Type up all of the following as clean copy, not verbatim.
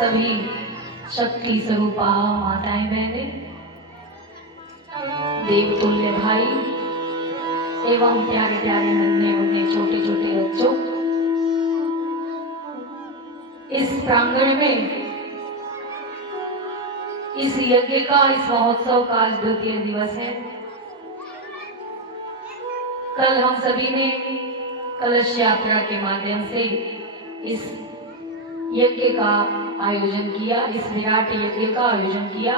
सभी शक्ति स्वरूपा माताएं बहनें, देवतुल्य भाई एवं प्यारे प्यारे नन्हे मुन्ने छोटे छोटे बच्चों, इस प्रांगण में इस यज्ञ का, इस महोत्सव का आज द्वितीय दिवस है। कल हम सभी ने कलश यात्रा के माध्यम से इस यज्ञ का आयोजन किया, इस विराट यज्ञ का आयोजन किया,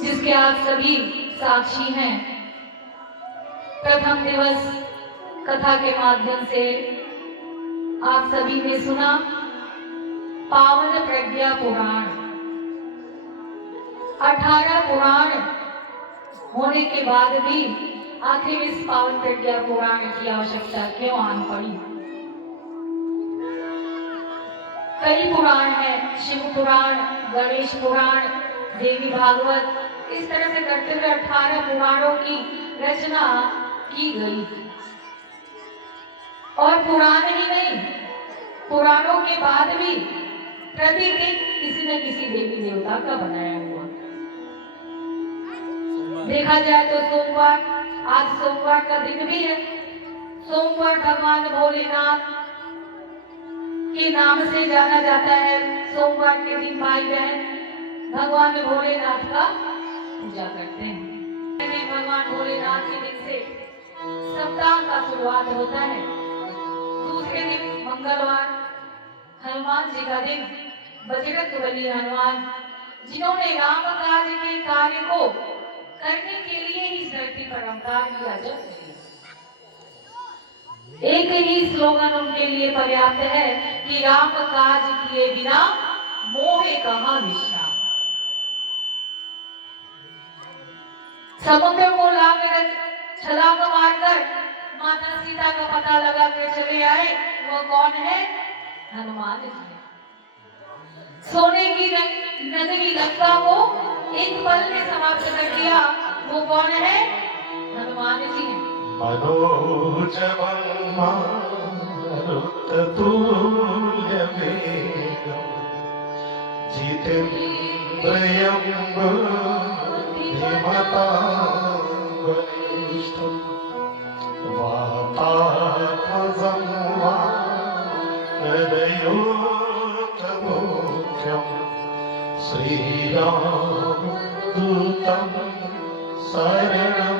जिसके आप सभी साक्षी हैं। प्रथम दिवस कथा के माध्यम से आप सभी ने सुना पावन प्रज्ञा पुराण। 18 पुराण होने के बाद भी आखिर इस पावन प्रज्ञा पुराण की आवश्यकता क्यों आन पड़ी? कई पुराण हैं, शिव पुराण, गणेश पुराण, देवी भागवत, इस तरह से करते हुए 18 पुराणों की रचना की गई। और पुराण ही नहीं, पुराणों के बाद भी प्रतिदिन किसी न किसी देवी देवता का बनाया हुआ। देखा जाए तो सोमवार, आज सोमवार का दिन भी है। सोमवार भगवान भोलेनाथ के नाम से जाना जाता है। सोमवार के दिन भाई बहन भगवान भोलेनाथ का पूजा करते हैं। भगवान भोलेनाथ के दिन से सप्ताह का शुरुआत होता है। दूसरे दिन मंगलवार हनुमान जी का दिन, बजरंगबली हनुमान, जिन्होंने राम काज के कार्य को करने के लिए ही धरती पर अवतार लिया। जब एक ही स्लोगन उनके लिए पर्याप्त है कि राम काज किए बिना मोहे कहां विश्राम। समुद्र को लाकर छलांग मारकर माता सीता का पता लगा कर चले आए, वो कौन है? हनुमान जी। सोने की नगरी लंका को एक पल में समाप्त कर दिया, वो कौन है? हनुमान जी हैं। श्रीराम दूतं शरणं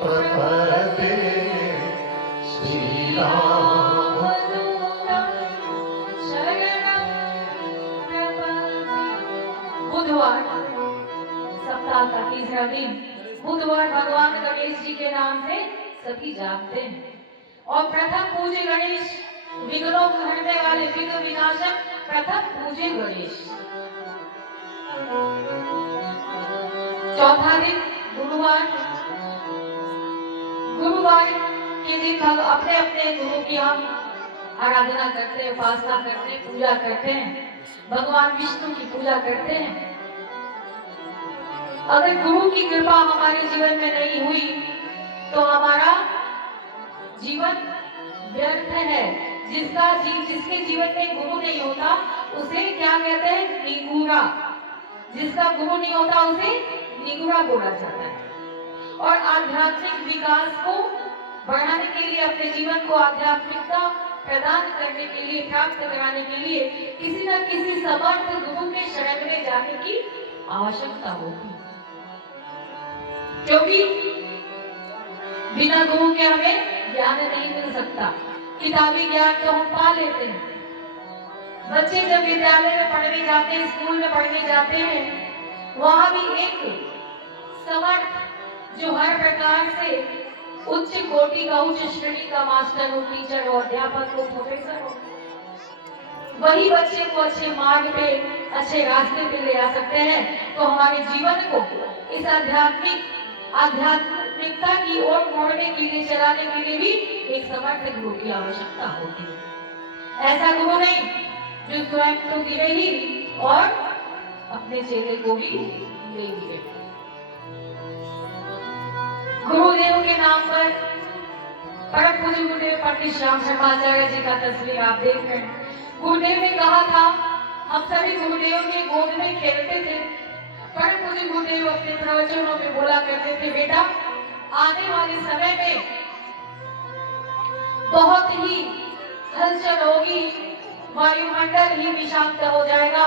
प्रपद्ये। श्रीराम दूतं शरणं प्रपद्ये। बुधवार, सप्ताह का तीसरा दिन, बुधवार भगवान गणेश जी के नाम से सभी जानते हैं। और प्रथम पूजे गणेश, विघ्नों को हरने वाले, विघ्न विनाशक प्रथम पूजे गणेश। चौथा दिन गुरुवार, गुरुवार के दिन अपने अपने गुरु की हम आराधना करते हैं, उपासना करते हैं, पूजा करते हैं, भगवान विष्णु की पूजा करते हैं। अगर गुरु की कृपा हमारे जीवन में नहीं हुई तो हमारा जीवन व्यर्थ है। जिसके जीवन में गुरु नहीं होता उसे क्या कहते हैं? निगूरा। जिसका गुरु नहीं होता उसे निगूरा बोला जाता है। और आध्यात्मिक विकास को बढ़ाने के लिए, अपने जीवन को आध्यात्मिकता प्रदान करने के लिए, प्राप्त कराने के लिए किसी न किसी समर्थ गुरु के शरण में जाने की आवश्यकता होती है। क्योंकि बिना गुरु के हमें ज्ञान नहीं मिल सकता। किताबी ज्ञान तो हम पा लेते हैं। बच्चे जब विद्यालय में पढ़ने जाते हैं, स्कूल में पढ़ने जाते हैं, वहां भी एक समर्थ जो हर प्रकार से उच्च कोटि का, उच्च श्रेणी का मास्टर हो, टीचर हो, अध्यापक हो, प्रोफेसर हो, वही बच्चे को अच्छे मार्ग पे, अच्छे रास्ते पे ले आ सकते हैं। तो हमारे जीवन को इस आध्यात्मिकता की ओर मोड़ने के लिए, चलाने के लिए भी एक समर्थ गुरु की आवश्यकता होती है। ऐसा गुरु नहीं जो स्वयं तो गिरे ही और अपने चेहरे को भी ले गिरे। गुरुदेव के नाम पर परम पूज्य गुरुदेव पंडित श्याम शर्माचार्य जी का तस्वीर आप देख रहे हैं। गुरुदेव ने कहा था, हम सभी गुरुदेव के गोद में खेलते थे, पर मुझे गुरुदेव अपने प्रवचनों में बोला करते थे, बेटा आने वाले समय में बहुत ही हलचल होगी, वायुमंडल ही विषाक्त हो जाएगा,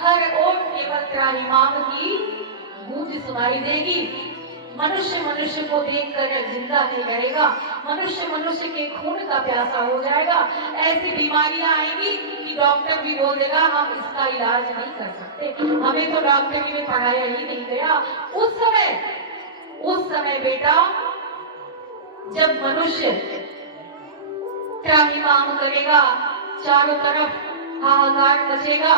हर ओर केवल त्राहिमाम की गूंज सुनाई देगी, मनुष्य मनुष्य को देखकर जिंदा नहीं रहेगा, मनुष्य मनुष्य के खून का प्यासा हो जाएगा, ऐसी बीमारियां आएंगी कि डॉक्टर भी बोल देगा हम इसका इलाज नहीं कर सकते, हमें तो डॉक्टरी में पढ़ाया ही नहीं गया। उस समय बेटा जब मनुष्य त्राहिमाम करेगा, चारों तरफ हाहाकार मचेगा,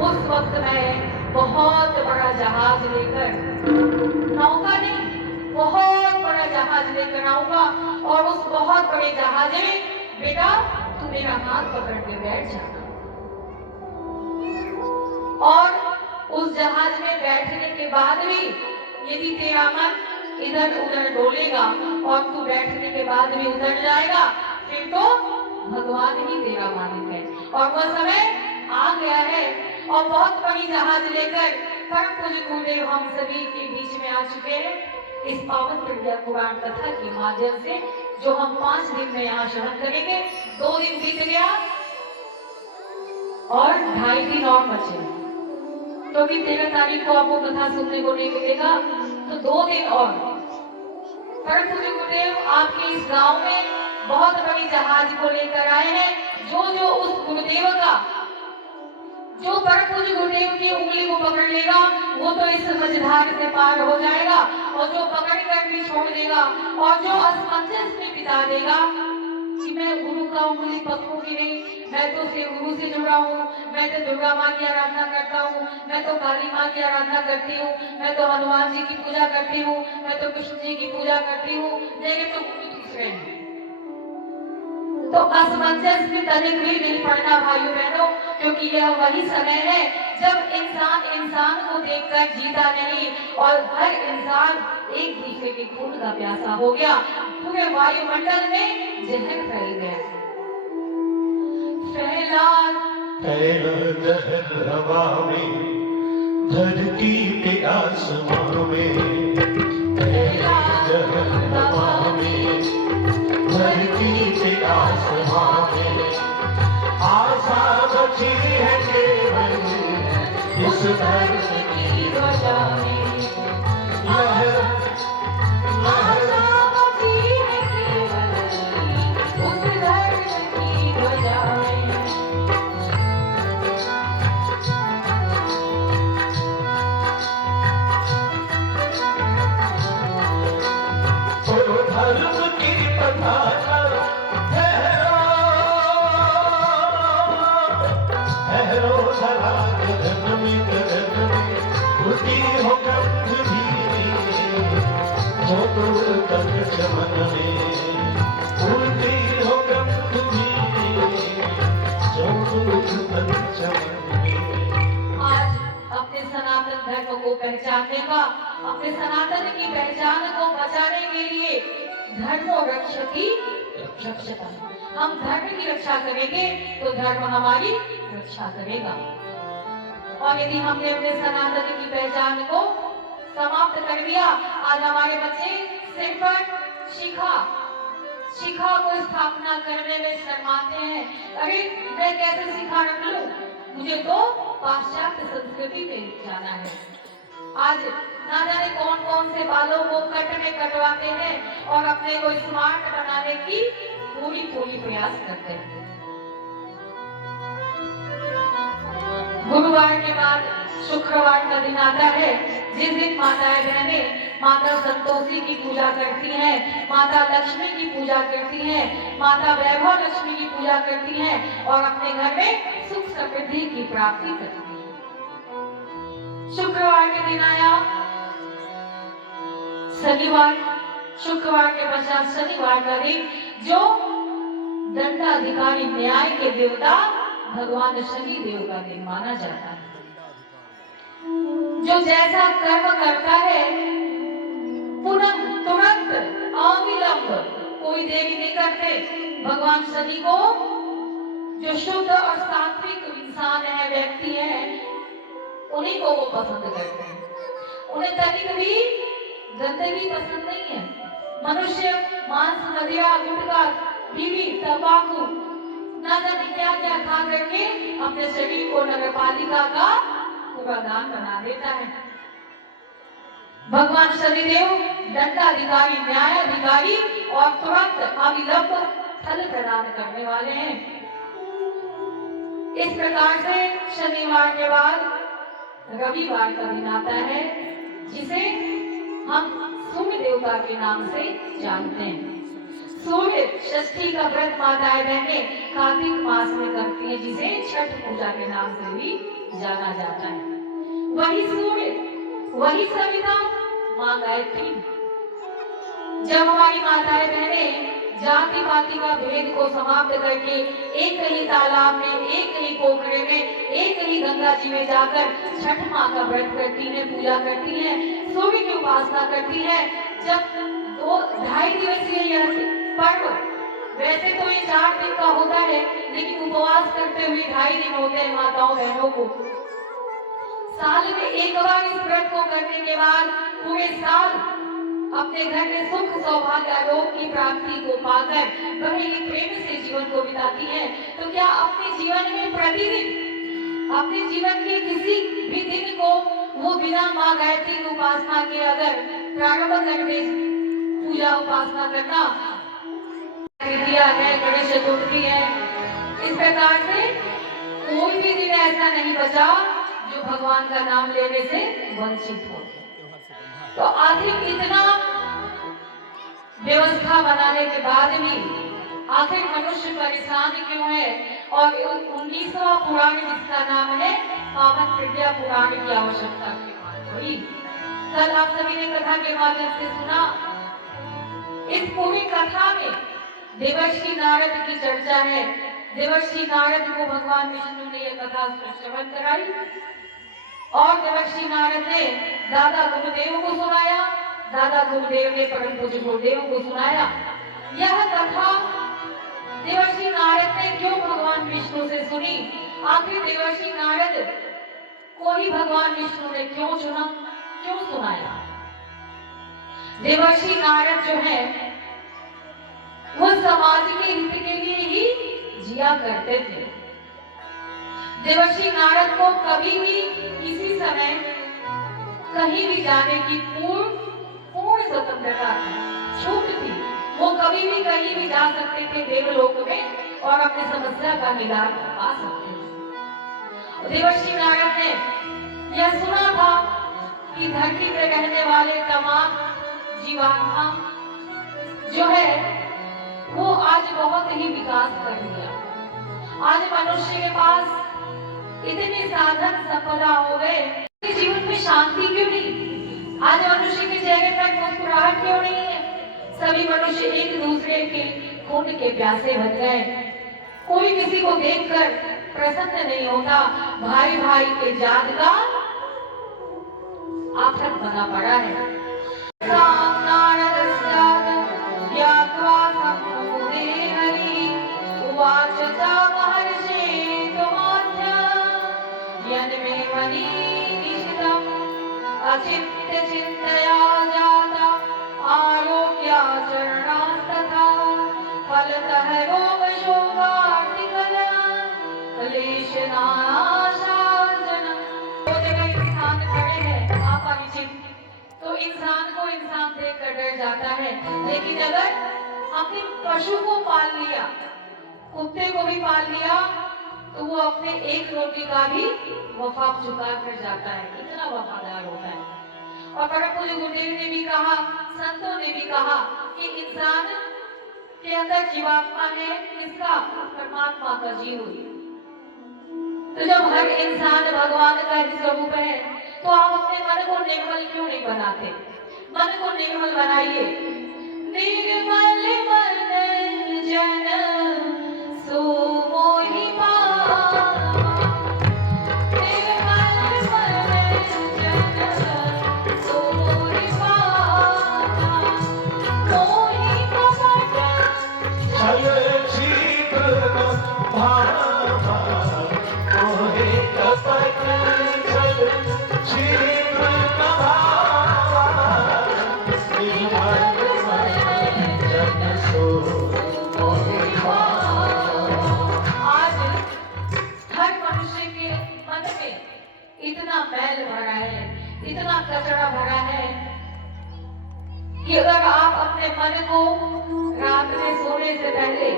उस वक्त मैं बहुत बड़ा जहाज लेकर, नौका नहीं, बहुत बड़ा जहाज लेकर आऊंगा और उस बहुत बड़े जहाज में बेटा तू मेरा हाथ पकड़ के बैठ जाना, और उस जहाज में बैठने के बाद भी यदि तेरा मन इधर उधर डोलेगा और तू बैठने के बाद भी उधर जाएगा, फिर तो भगवान ही तेरा मालिक है। और वह समय आ गया है और बहुत बड़ी जहाज लेकर परम पूज्य गुरुदेव हम सभी के बीच में आ चुके हैं इस पावन प्रज्ञा पुराण कथा के माध्यम से, जो हम 5 दिन में यहाँ श्रवण करेंगे। 2 दिन बीत गया और 2.5 दिन और बचे, तो भी 13 तारीख को आपको कथा सुनने को नहीं मिलेगा, तो 2 दिन और। परम पूज्य गुरुदेव आपके इस गांव में बहुत बड़ी जहाज को लेकर आए हैं, जो उस गुरुदेव का, जो परम पूज्य गुरुदेव की उंगली को पकड़ लेगा वो तो इस मझधार से पार हो जाएगा, और जो पकड़ कर भी छोड़ देगा और जो असमंजस में बिता देगा कि मैं गुरु का उंगली पकड़ूंगी नहीं, मैं तो सिर्फ गुरु से जुड़ा हूँ, मैं तो दुर्गा माँ की आराधना करता हूँ, मैं तो काली माँ की आराधना करती हूँ, मैं तो हनुमान जी की पूजा करती हूँ, मैं तो कृष्ण जी की पूजा करती हूँ, लेकिन तो गुरु दूसरे हैं। तो असमंजस में तनिक भी नहीं पड़ना भाइयों बहनों, क्योंकि यह वही समय है जब इंसान को देखकर जीता नहीं और हर इंसान एक दूसरे के खून का प्यासा हो गया, पूरे वायुमंडल में जहर फैल गया, फैला जहर हवा में, धरती पे आसमां में, फैला जहर हवा में, धरती पे आसमां में, आशा बची है केवल इस धरती की वजह में, लहर आशा बची है केवल उस धरती की वजह में। तो धर्म की पताका ठहरो धरा गगन में, उड़ती हो गंध धीमी, जो दूर तक चमन में, उड़ती हो गंध धीमी, जो दूर तक चमन में। आज अपने सनातन धर्म को पहचानने का, अपने सनातन की पहचान को बचाने के लिए धर्म और रक्षकी रक्षता, हम धर्म की रक्षा करेंगे तो धर्म हमारी रक्षा करेगा। और यदि हमने अपने सनातन की पहचान को समाप्त कर दिया, आज हमारे बच्चे सिर पर शिखा को स्थापना करने में शर्माते हैं, अरे मैं कैसे शिखा रख लूं, मुझे तो पाश्चात्य संस्कृति में जाना है। आज ना जाने कौन कौन से बालों को कट में कटवाते हैं और अपने को स्मार्ट बनाने की पूरी प्रयास करते हैं। गुरुवार के बाद शुक्रवार का दिन आता है, जिस दिन माताएं बहनें माता संतोषी की पूजा करती हैं, माता लक्ष्मी की पूजा करती हैं, माता वैभव लक्ष्मी की पूजा करती हैं और अपने घर में सुख समृद्धि की प्राप्ति करती हैं। शुक्रवार के दिन आया शनिवार, शुक्रवार के पश्चात शनिवार का दिन, जो दंडाधिकारी न्याय के देवता भगवान शनि देव का दिन माना जाता है। जो जैसा कर्म करता है तुरंत अविलंब कोई देरी नहीं करते। भगवान शनि को जो शुद्ध और सात्विक इंसान है, व्यक्ति है, उन्हीं को वो पसंद करते हैं। उन्हें तनिक भी गंदगी पसंद नहीं है। मनुष्य मांस, मदिरा, गुटखा, बीड़ी, तंबाकू, ना जाने क्या क्या खा करके अपने शरीर को नगरपालिका का कूड़ादान बना देता है। भगवान शनिदेव दंडाधिकारी, न्यायाधिकारी और तुरंत अविलंब फल प्रदान करने वाले हैं। इस प्रकार से शनिवार के बाद रविवार का दिन आता है, जिसे हम सूर्य देवता के नाम से जानते हैं। सूर्य षष्ठी का व्रत माताएं बहनें कार्तिक मास में करती हैं, जिसे छठ पूजा के नाम से भी जाना जाता है। वही सूर्य, वही सविता, मां गायत्री। जब हमारी माताएं बहनें जाति पाति का भेद को समाप्त करके एक ही तालाब में, एक ही पोखरे में, एक ही गंगा जी में जाकर छठ माँ का व्रत करती हैं, पूजा करती हैं, सूर्य की उपासना करती हैं। जब 2-2.5 दिवसीय यह पर्व, वैसे तो ये 4 दिन का होता है, लेकिन उपवास करते हुए 2.5 दिन होते हैं माताओं बहनों को। साल में एक बार इस व्रत को करने के बाद पूरे साल अपने घर में सुख, सौभाग्य, आरोग्य की प्राप्ति को पाकर बड़े ही प्रेम से जीवन को बिताती हैं। तो क्या अपने जीवन में प्रतिदिन, अपने जीवन के किसी भी दिन को वो बिना मां गायत्री की उपासना के अगर प्रारंभ कर दे, पूजा उपासना करना, है, गणेश चतुर्थी है, इस प्रकार से कोई भी दिन ऐसा नहीं बचा जो भगवान का नाम लेने से वंचित हो। तो आखिर इतना व्यवस्था बनाने के बाद भी आखिर मनुष्य परेशान क्यों है? और 19वां पुराण, जिसका नाम है पावन प्रज्ञा पुराण की आवश्यकता क्यों हुई? कल आप सभी ने कथा के माध्यम से सुना। इस पूरी कथा में देवर्षि नारद की चर्चा है। देवर्षि नारद को भगवान विष्णु ने यह कथा श्रवण कराई और देवर्षि नारद ने दादा गुरुदेव को सुनाया, दादा गुरुदेव ने परम पूज्य गुरुदेव को सुनाया। यह कथा देवर्षि नारद ने क्यों भगवान विष्णु से सुनी? आखिर देवर्षि नारद को ही भगवान विष्णु ने क्यों चुना, क्यों सुनाया? देवर्षि नारद जो है वो समाज के हित के लिए ही जिया करते थे। देवर्षि नारद को कभी भी किसी समय कहीं भी जाने की पूर्ण स्वतंत्रता थी, छूट थी। वो कभी भी कहीं भी जा सकते थे देवलोक में और अपनी समस्या का निदान पा सकते थे। देवर्षि नारद ने यह सुना था कि धरती पर रहने वाले तमाम जीवात्मा जो है वो आज बहुत ही विकास कर लिया। आज मनुष्य के पास इतने साधन संपदा हो गए, जीवन में शांति क्यों नहीं? आज मनुष्य के चेहरे पर मुस्कुराहट क्यों नहीं है? सभी मनुष्य एक दूसरे के खून के प्यासे बन गए। कोई किसी को देखकर प्रसन्न नहीं होता। भाई भाई के जात का आफत बना पड़ा है। अचित्य चिन्तया जाता आरोग्याचरणास्तथा फलतः रोग शोकार्तिकला क्लेशनाशार्जन। दो जगह इंसान खड़े हैं अपरिचित, तो इंसान को इंसान देखकर डर जाता है। लेकिन अगर हमने पशु को पाल लिया, कुत्ते को भी पाल लिया, तो वो अपने एक रोटी का भी वफा चुका कर जाता है, इतना वफादार होता है। और परम पूज्य गुरुदेव ने भी कहा, संतों ने भी कहा कि इंसान के अंदर जीवात्मा है, किसका? परमात्मा का जीव। तो जब हर इंसान भगवान का स्वरूप है, तो आप अपने मन को निर्मल क्यों नहीं बनाते? मन को निर्मल बनाइए। निर्मल मन जन सो मोहि पावा, निर्मल मन जन सो मोहि पावा, मोहि कपट भावा मोहे कपट छल छिद्र न भावा निर्मल मन जन सो मोहे आज हर मनुष्य के मन में इतना मैल भरा है, इतना कचरा भरा है कि अगर आप अपने मन को रात में सोने से पहले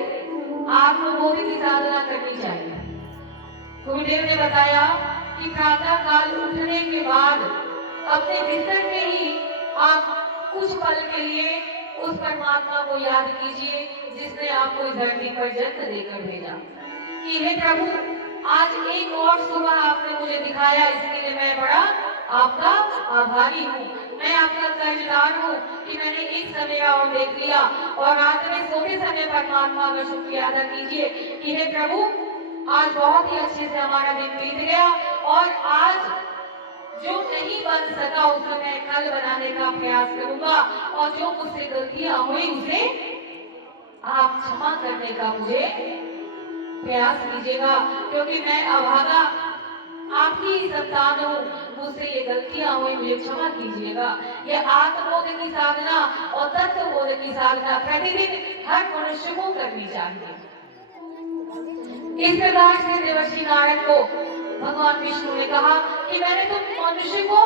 आपको बोधि की साधना करनी चाहिए। गुरुदेव ने बताया कि प्रातः काल उठने के बाद अपने बिस्तर में ही आप कुछ पल के लिए उस परमात्मा को याद कीजिए जिसने आपको इस धरती पर जन्म देकर भेजा कि हे प्रभु, आज एक और सुबह आपने मुझे दिखाया, इसके लिए मैं बड़ा आपका आभारी हूँ। मैं आपका कर्जदार हूँ कि मैंने एक समय और देख लिया। और रात में सोते समय परमात्मा का शुक्रिया अदा कीजिए कि हे प्रभु, आज बहुत ही अच्छे से हमारा दिन बीत गया और आज जो नहीं बन सका उसको मैं कल बनाने का प्रयास करूंगा और जो मुझसे गलतियां हुई उसे आप क्षमा करने का मुझे प्रयास कीजिएगा, क्योंकि मैं अभागा आपकी संतान हूँ, मुझसे ये गलतियां हुई, मुझे क्षमा कीजिएगा। ये आत्मबोध की साधना और तत्वबोध की साधना प्रतिदिन हर मनुष्य को करनी चाहिए। इस प्रकार से देवर्षि नारद को भगवान विष्णु ने कहा कि मैंने तो मनुष्य को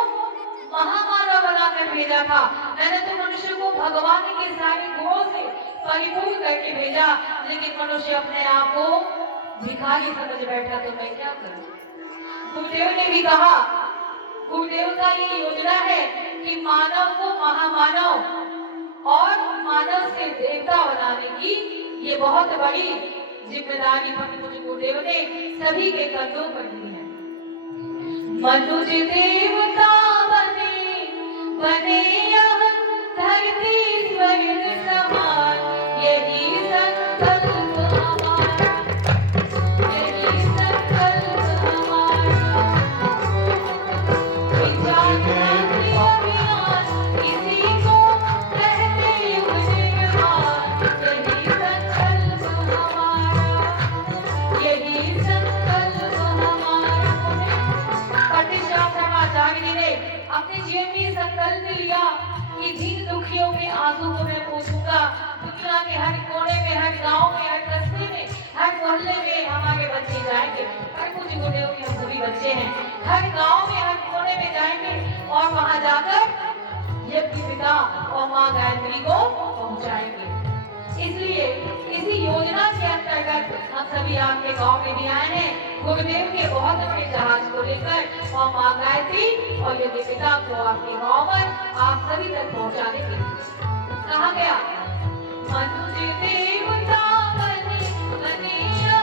महामानव बनाकर भेजा था, मैंने तो मनुष्य को भगवान के सारे गुणों से परिपूर्ण करके भेजा, लेकिन मनुष्य अपने आप को भिखारी समझ बैठा, तो मैं क्या करूं। गुरुदेव ने भी कहा, गुरुदेव का ये योजना है कि मानव को महामानव और मानव से देवता बनाने की ये बहुत बड़ी जिम्मेदारी पर मुझे गुरुदेव ने सभी के कंधों पर दी है। मनुष्य देवता बने बने यह धरती स्वर्ग समान, यही संकल्प हमारा, यही संकल्प हमारा। विचार क्रांति अभियान इसी को कहते युग निर्माण, यही संकल्प हमारा, यही संकल्प हमारा। पट्टिशास्त्राचार्य जी ने अपने जीवन में संकल्प लिया कि जिन दुखियों के आंसू को मैं पोंछूंगा, दुनिया के हर कोने में, हर गांव में, हर कस्बे में, हर मोहल्ले में हमारे बच्चे जाएंगे। हर कुछ गुरुदेव के हम सभी बच्चे हैं, हर गांव में, हर कोने में जाएंगे और वहां जाकर यज्ञ पिता और माँ गायत्री को पहुंचाएंगे। इसलिए इसी योजना के अंतर्गत हम सभी आपके गांव में भी आए हैं, गुरुदेव के बहुत बड़े जहाज को लेकर और माँ गायत्री और यज्ञ पिता को आपके गांव पर आप सभी तक पहुंचाने के लिए। कहा गया, मनुष्य देवता बने बने यह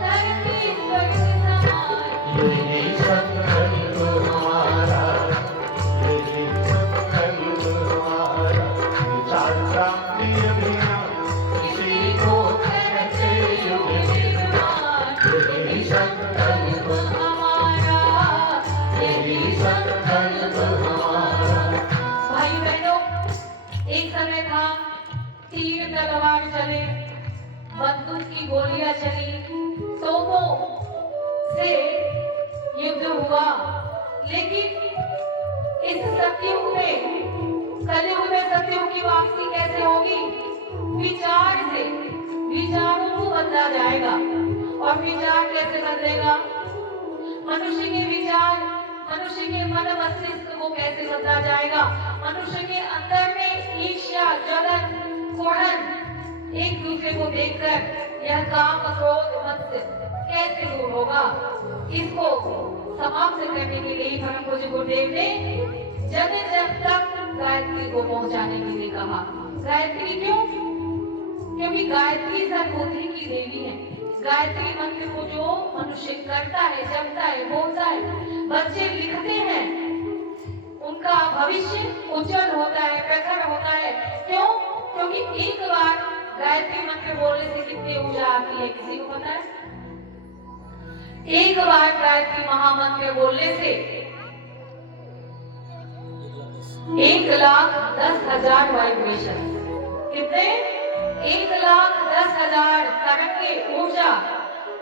धरती स्वर्ग समान, यही संकल्प हमारा, यही संकल्प हमारा। विचार क्रांति अभियान इसी को कहते युग निर्माण, यही संकल्प हमारा, यही संकल्प हमारा। भाई बहनों, एक समय था, तीर तलवार चले, बंदूक की गोलियां चली, तोपों से युद्ध हुआ, लेकिन इस सतयुग में, कलयुग में सतयुग की वापसी कैसे होगी? विचार से, विचारों को बदला जाएगा। और विचार कैसे बदलेगा? मनुष्य के विचार, मनुष्य के मन मस्तिष्क को कैसे बदला जाएगा? मनुष्य के अंदर में ईर्ष्या, जलन, क्रोधन, एक दूसरे को देखकर यह काम, क्रोध, मत्स्य कैसे दूर होगा? इसको समाप्त करने के लिए परम पूज्य गुरुदेव ने जन जन तक गायत्री को पहुंचाने के लिए कहा। गायत्री क्यों? क्योंकि गायत्री सर्वबुद्धि की देवी है। गायत्री मंत्र को जो मनुष्य करता है, जपता है, बोलता है, बच्चे लिखते हैं, उनका भविष्य उज्जवल होता है, प्रखर होता है। क्यों? क्योंकि एक बार गायत्री मंत्र बोलने से कितनी ऊर्जा आती है, किसी को पता है? एक बार गायत्री महामंत्र बोलने से 1,10,000 वाइब्रेशन, कितने? 1,10,000 तरंगे, ऊर्जा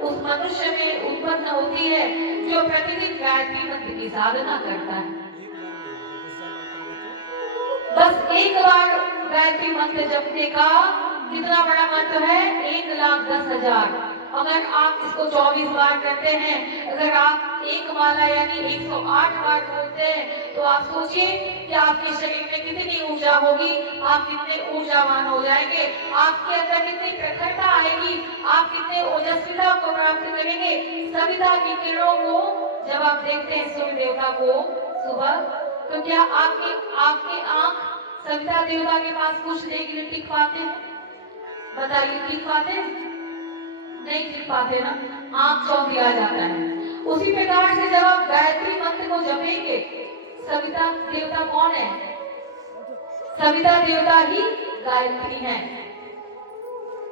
उस मनुष्य में उत्पन्न होती है जो प्रतिदिन गायत्री मंत्र की साधना करता है। बस एक बार गायत्री मंत्र जपने का कितना बड़ा मंत्र है, 1,10,000। अगर आप इसको 24 बार करते हैं, अगर आप एक माला यानी 108 बार बोलते हैं, तो आप सोचिए कि आपके शरीर में कितनी ऊर्जा होगी, आप कितने ऊर्जावान हो जाएंगे, आपके अंदर कितनी प्रखरता आएगी, आप कितने ओजस्विता को प्राप्त करेंगे। सविता की किरणों को जब आप देखते हैं सूर्य देवता को सुबह, तो क्या आपके आंख सविता देवता के पास कुछ देर के लिए टिक पाते हैं? बताइए, टिक पाते हैं? नहीं टिक पाते ना, आंख चौंधी आ जाता है। उसी प्रकार से जब आप गायत्री मंत्र को जपेंगे, सविता देवता कौन है? सविता देवता ही गायत्री है।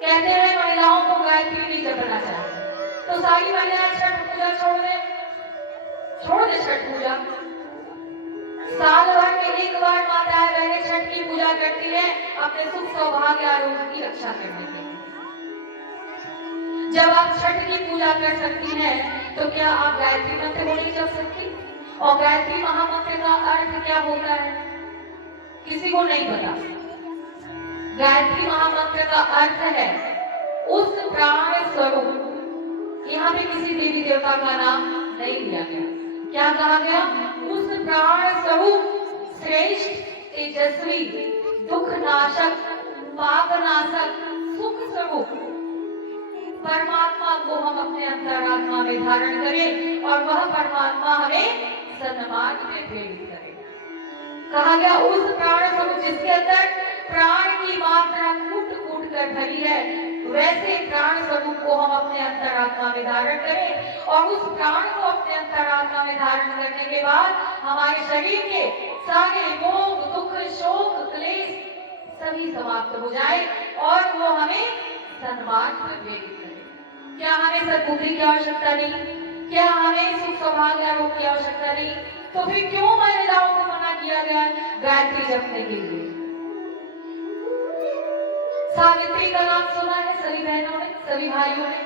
कहते हैं महिलाओं को गायत्री नहीं जपना चाहिए, तो सारी महिलाएं छठ पूजा छोड़ दे छठ पूजा। साल भर में एक बार माताएं बहनें छठ की पूजा करती हैं अपने सुख सौभाग्य आरोग्य की रक्षा करने के लिए। जब आप छठ की पूजा कर सकती हैं, तो क्या आप गायत्री मंत्र नहीं जप सकती? और गायत्री महामंत्र का अर्थ क्या होता है, किसी को नहीं पता। गायत्री महामंत्र का अर्थ है उस प्राण स्वरूप। यहाँ पे किसी देवी देवता का नाम नहीं लिया गया। क्या कहा गया? उस प्राण स्वरूप श्रेष्ठ, तेजस्वी, दुख नाशक, पाप नाशक, सुख स्वरूप परमात्मा को हम अपने अंतरात्मा में धारण करें और वह परमात्मा हमें सन्मार्ग में प्रेरित करे। कहा गया उस प्राण स्वरूप जिसके अंदर प्राण की मात्रा कूट कूट कर भरी है, वैसे प्राण स्वरूप को हम अपने अंतरात्मा में धारण करें और उस प्राण को अपने अंतरात्मा में धारण करने के बाद हमारे शरीर के सारे रोग, दुख, शोक, क्लेश सभी समाप्त हो जाए और वो हमें सन्मार्ग में प्रेरित करे। क्या हमें सद्बुद्धि की आवश्यकता नहीं? क्या हमें सुख सौभाग्य आरोग्य की आवश्यकता नहीं? तो फिर क्यों महिलाओं को मना किया गया गायत्री जपने के लिए? सावित्री का नाम सुना है सभी बहनों ने, सभी भाइयों ने।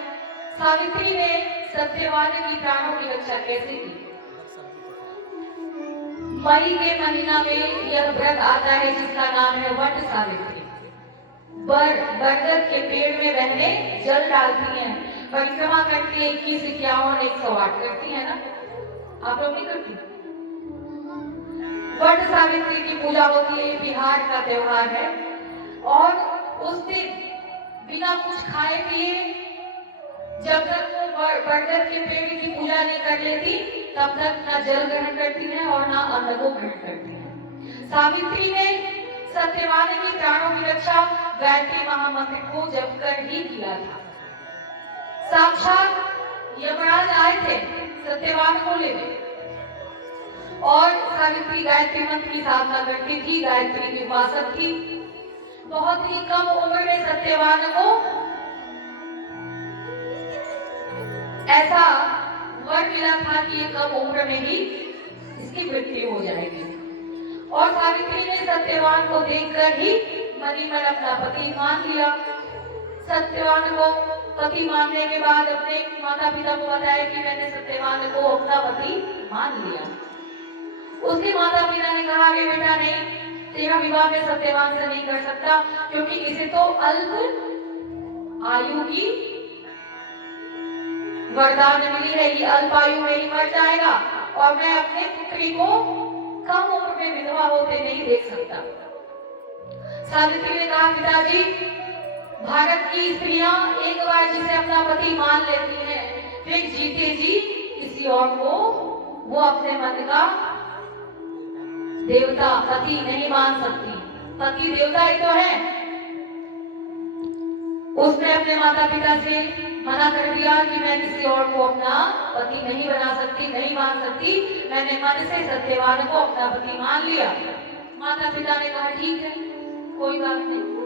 सावित्री ने सत्यवान की प्राणों की रक्षा कैसे की? मई के महीना में यह व्रत आता है जिसका नाम है वट सावित्री। बरगद के पेड़ में बहनें जल डालती हैं, परिक्रमा करती है, 21, 51, 108 करती है ना, आप लोग नहीं करती? वट सावित्री की पूजा होती है, बिहार का त्योहार है और उस दिन बिना कुछ खाए पिए जब तक वो बरगद के पेड़ की पूजा नहीं कर लेती तब तक न जल ग्रहण करती है और न अन्न को ग्रहण करती है। सावित्री ने सत्यवान की प्राणों की रक्षा गायत्री महामंत्र को जपकर ही किया था। साक्षात यमराज आए थे सत्यवान को लेने और सावित्री गायत्री मंत्र की साधना करती थी, गायत्री की उपासक थी। बहुत ही कम उम्र में सत्यवान को ऐसा वर मिला था कि कम उम्र में ही इसकी मृत्यु हो जाएगी और सावित्री ने सत्यवान को देखकर ही मनी मन अपना पति मान लिया। सत्यवान को पति मानने के बाद अपने माता पिता को बताया कि मैंने सत्यवान को अपना पति मान लिया। उसके माता पिता ने कहा कि बेटा नहीं, तेरा विवाह में सत्यवान से नहीं कर सकता क्योंकि इसे तो अल्प आयु की वरदान मिली है, ये अल्प आयु में ही मर जाएगा और मैं अपने पुत्री को कम उम्र में विधवा होते नहीं देख सकता। सावित्री ने कहा पिताजी, भारत की स्त्रियां एक बार जिसे अपना पति मान लेती हैं फिर जीते जी किसी और को वो अपने मन का देवता पति नहीं मान सकती। पति देवता ही तो है। उसने अपने माता पिता से मना कर दिया कि मैं किसी और को अपना पति नहीं बना सकती, नहीं मान सकती। मैंने मन से सत्यवान को अपना पति मान लिया। माता पिता ने कहा ठीक है, कोई बात नहीं।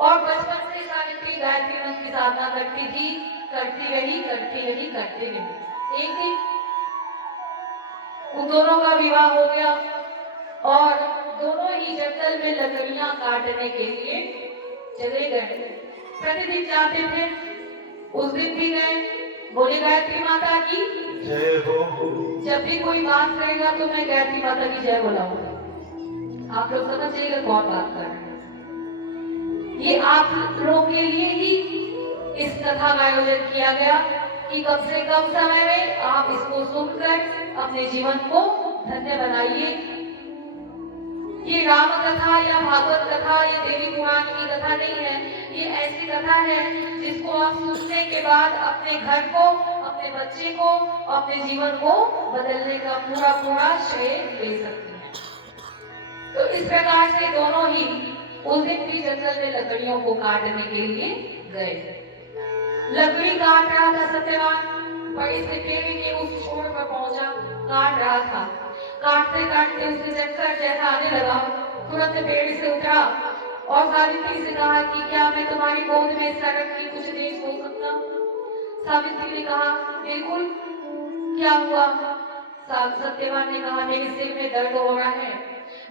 और बचपन से सावित्री गायत्री मंत्र की साधना करती थी, करती रही। एक दिन उन दोनों का विवाह हो गया और दोनों ही जंगल में लकड़ियां काटने के लिए चले गए। प्रतिदिन जाते थे, उस दिन भी गए बोले गायत्री माता की जय हो। जब भी कोई बात करेगा तो मैं गायत्री माता की जय बोलाऊंगा। आप लोग समझ जाइएगा कौन बात कर रहे हैं। ये आप लोगों के लिए ही इस कथा का आयोजन किया गया कि कम से कम समय में आप इसको सुनकर अपने जीवन को धन्य बनाइए। ये राम कथा या भागवत कथा या देवी पुराण की कथा नहीं है, ये ऐसी कथा है जिसको आप सुनने के बाद अपने घर को, अपने बच्चे को, अपने जीवन को बदलने का पूरा पूरा श्रेय ले सकते हैं। तो इस प्रकार से दोनों ही उस दिन भी जंगल में लकड़ियों को काटने के लिए गए। लकड़ी काट रहा था सत्यवान, बड़े से पेड़ के उस छोर पर पहुंचा, काट रहा था। काटते काटते उसे चक्कर जैसा आने लगा, तुरंत पेड़ से उतरा और सावित्री से कहा कि क्या मैं तुम्हारी गोद में सरक की कुछ देर सो सकता हूँ? सावित्री ने कहा बिल्कुल। क्या हुआ? सत्यवान ने कहा मेरे सिर में दर्द हो रहा है,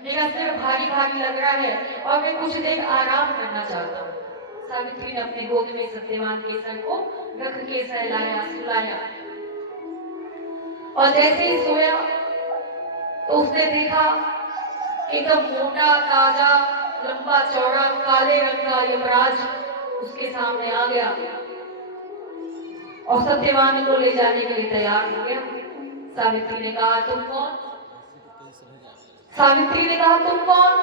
मेरा सिर भारी भारी लग रहा है और मैं कुछ देर आराम करना चाहता हूँ। सावित्री ने अपनी गोद में सत्यवान के सर को रख के सहलाया, सुलाया और जैसे ही सोया तो उसने देखा एकदम मोटा, ताजा, लंबा चौड़ा, काले रंग का यमराज उसके सामने आ गया और सत्यवान को ले जाने के लिए तैयार हो गया। सावित्री ने कहा तुम कौन? सावित्री ने कहा तुम कौन?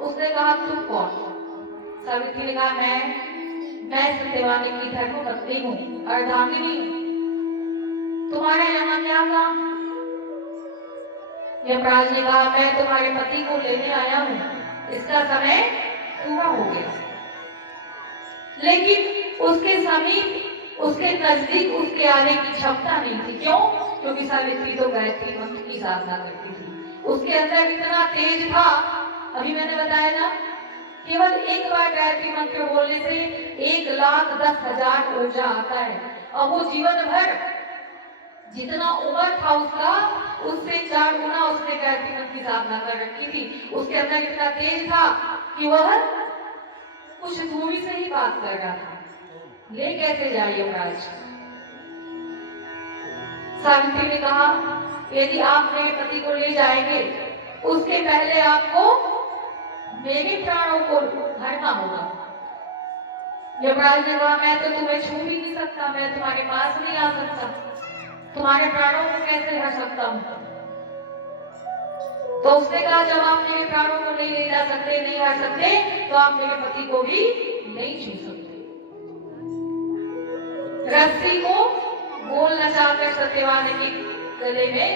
उसने कहा तुम कौन? सावित्री ने कहा मैं सत्यवान की धर्मपत्नी हूँ, अर्धांगिनी हूँ। तुम्हारे यहाँ क्या काम? यमराज ने कहा मैं तुम्हारे पति को लेने आया हूँ, इसका समय पूरा हो गया। लेकिन उसके समीप, उसके नजदीक उसके आने की क्षमता नहीं थी। क्यों? क्योंकि सावित्री तो गायत्री मंत्र की साधना करती थी। उसके अंदर इतना तेज था, अभी मैंने बताया ना, केवल एक बार गायत्री मंत्र बोलने से 1,10,000 ऊर्जा आता है और वो जीवन भर जितना उम्र था उसका उससे 4 गुना उसने गायत्री मंत्र की साधना कर रखी थी। उसके अंदर इतना तेज था कि वह कुछ दूरी से ही बात कर रहा था। ले कैसे जाए यमराज? सावित्री ने कहा यदि आप मेरे पति को ले जाएंगे उसके पहले आपको मेरे प्राणों को हरना होगा। यमराज ने कहा मैं तो तुम्हें छू भी नहीं सकता, मैं तुम्हारे पास नहीं आ सकता, तुम्हारे प्राणों को कैसे हर सकता हूं? तो उसने कहा जब आप मेरे प्राणों को नहीं ले जा सकते, नहीं हर सकते, तो आप मेरे पति को भी नहीं छू सकते। रस्सी को गोल नचाकर सत्यवान के गले में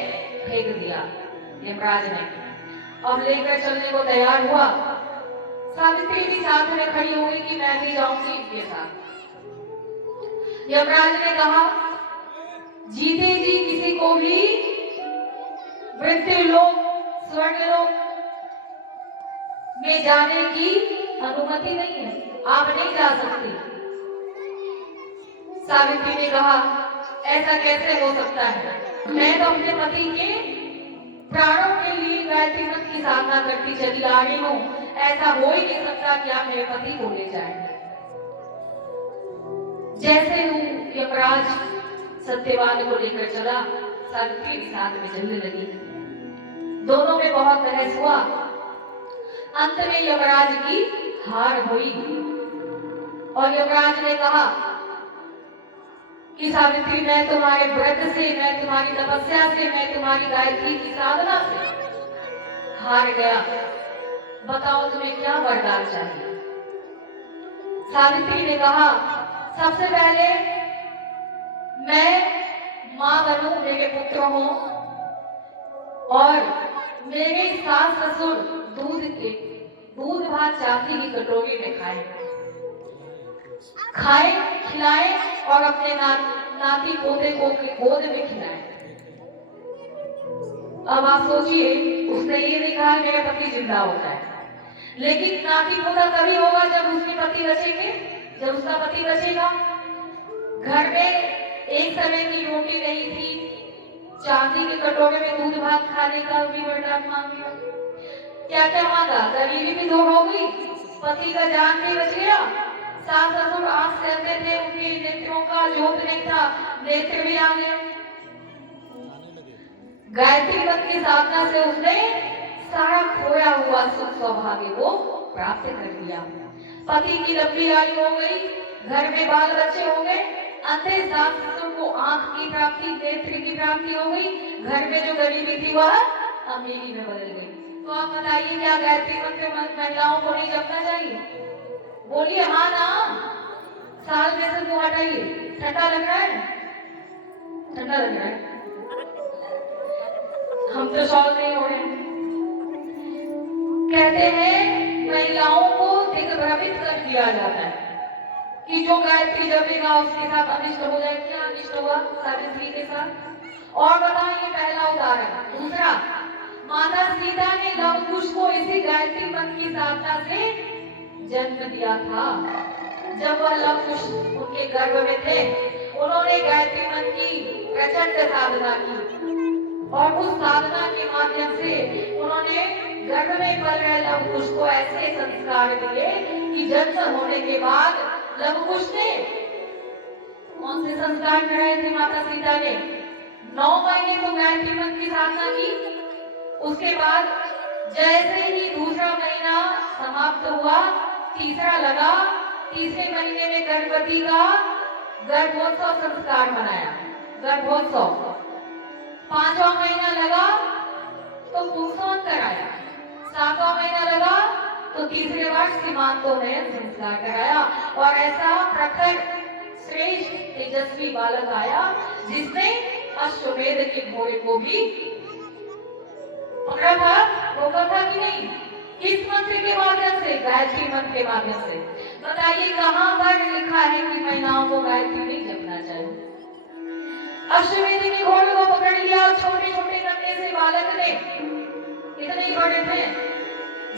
फेंक दिया यमराज ने। अब लेकर चलने को तैयार हुआ। सावित्री भी साथ में खड़ी हुई कि मैं भी जाऊंगी इनके साथ। यमराज ने कहा जीते जी किसी को भी मृत्यु लोक, स्वर्ण लोक में जाने की अनुमति नहीं है, आप नहीं जा सकती। सावित्री ने कहा ऐसा कैसे हो सकता है? मैं तो अपने पति के प्राणों के लिए गायत्री मंत्र की साधना करती चली आ रही हूँ, ऐसा हो ही नहीं सकता कि आप मेरे पति को ले जाएं। जैसे यमराज सत्यवान को लेकर चला, सावित्री के साथ में चलने लगी। दोनों में बहुत बहस हुआ। अंत में यमराज की हार हुई और यमराज ने कहा कि सावित्री मैं तुम्हारे व्रत से, मैं तुम्हारी तपस्या से, मैं तुम्हारी गायत्री की साधना से हार गया, बताओ तुम्हें क्या वरदान चाहिए? सावित्री ने कहा सबसे पहले मैं मां बनूं, मेरे पुत्र हो और मेरे सास ससुर दूध भात चावल की कटोरी में खाएं, खिलाएं और अपने नाती पोते को गोद में खिलाएं। अब आप सोचिए उसने ये नहीं कहा मेरे पति जिंदा हो जाए, लेकिन नाती पोता तभी होगा जब उसके पति बचेंगे, जब उसका पति बचेगा। घर में एक समय की रोटी नहीं थी, चांदी के कटोरे में दूध भात खाने का भी वरदान मांग लिया। क्या क्या मांगा? गरीबी भी दूर हो गई, पति का जान भी बच गया, सास ससुर आंख सहते थे, उनके नेत्रों का जोत नहीं था, नेत्र भी आ गए। गायत्री मंत्र की साधना से उसने सारा खोया हुआ सुख सौभाग्य को प्राप्त कर लिया। पति की लंबी आयु हो गई, घर में बाल बच्चे हो गए, अंधे सास ससुर को आंख की प्राप्ति, नेत्र की प्राप्ति हो गई, घर में जो गरीबी थी वह अमीरी में बदल गई। तो आप बताइए, क्या गायत्री मंत्र महिलाओं को नहीं जपना चाहिए? बोलिए हाँ ना। साल में से मुंह हटाइए। ठंडा लग रहा है? ठंडा लग रहा है? हम तो शॉल नहीं हो रहे। कहते हैं महिलाओं को दिग्भ्रमित कर दिया जाता है कि जो गायत्री जपेगा उसके साथ अनिष्ट हो जाए। क्या अनिष्ट हुआ सावित्री के साथ? और बताइए पहला उदाहरण। दूसरा, माता सीता ने लव कुश को इसी गायत्री मंत्र की साधना से जन्म दिया था। जब वह लव कुश उनके गर्भ में थे, उन्होंने गायत्री मंत्र की प्रचंड साधना की और उस साधना के माध्यम से उन्होंने गर्भ में पल रहे लव कुश को ऐसे संस्कार दिए कि जन्म होने के बाद लव कुश ने कौन से संस्कार कराए थे? माता सीता ने 9 महीने तो गायत्री मंत्र की साधना की। उसके बाद जैसे ही दूसरा महीना समाप्त हुआ, तीसरा लगा, तीसरे महीने में गर्भवती का गर्भोत्सव संस्कार मनाया, गर्भोत्सव। 5वां महीना लगा तो पुंसवन कराया, 7वां महीना लगा तो तीसरे वर्ष सीमांतोन्नयन संस्कार कराया। और ऐसा प्रखर श्रेष्ठ तेजस्वी बालक आया जिसने अश्वमेध के घोड़े को भी पकड़ा था, रोका था कि नहीं? किस मंत्र के माध्यम से? गायत्री मंत्र के माध्यम से। बताइए कहां पर लिखा है कि महिलाओं को गायत्री नहीं जपना चाहिए? अश्वमेध के घोड़े को पकड़ लिया, छोटे छोटे नन्हे से बालक ने, इतने ही बड़े थे।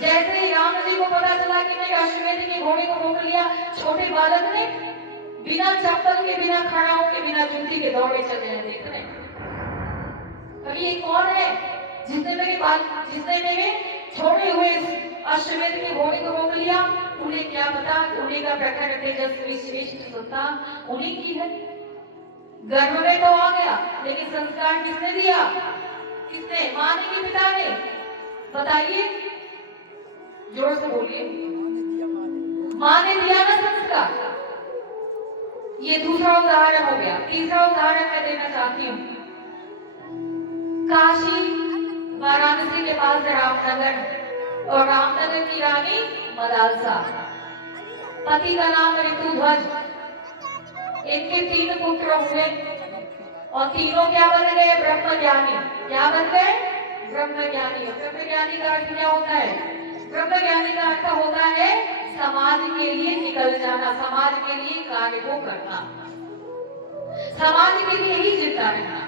जैसे ही राम जी को पता चला कि नहीं, अश्वमेध के घोड़े को रोक लिया, छोटे बालक ने बिना चप्पल के, बिना खड़ाओं के, बिना जूती के दौड़े चले हैं। देख रहे अभी ये कौन है जिसने मेरे छोड़े हुए अश्वमेध के घोड़े को रोक लिया? उन्हें क्या पता, उन्हीं का प्रखर तेजस्वी श्रेष्ठ संतान उन्हीं की है। गर्भ में तो आ गया, लेकिन संस्कार किसने दिया? किसने? माँ ने कि पिता ने? बताइए, जोर से बोलिए। माँ ने दिया ना संस्कार। ये दूसरा उदाहरण हो गया। तीसरा उदाहरण मैं देना चाहती हूँ। काशी वाराणसी के पास रामनगर, और रामनगर की रानी मदालसा। पति का नाम ऋतुध्वज। इनके 3 पुत्र हुए और तीनों क्या बन गए? ब्रह्मज्ञानी। क्या बन गए? ब्रह्मज्ञानी। ब्रह्मज्ञानी का अर्थ क्या होता है? ब्रह्मज्ञानी का अर्थ होता है समाज के लिए निकल जाना, समाज के लिए कार्य को करना, समाज के लिए ही जिंदा रहना।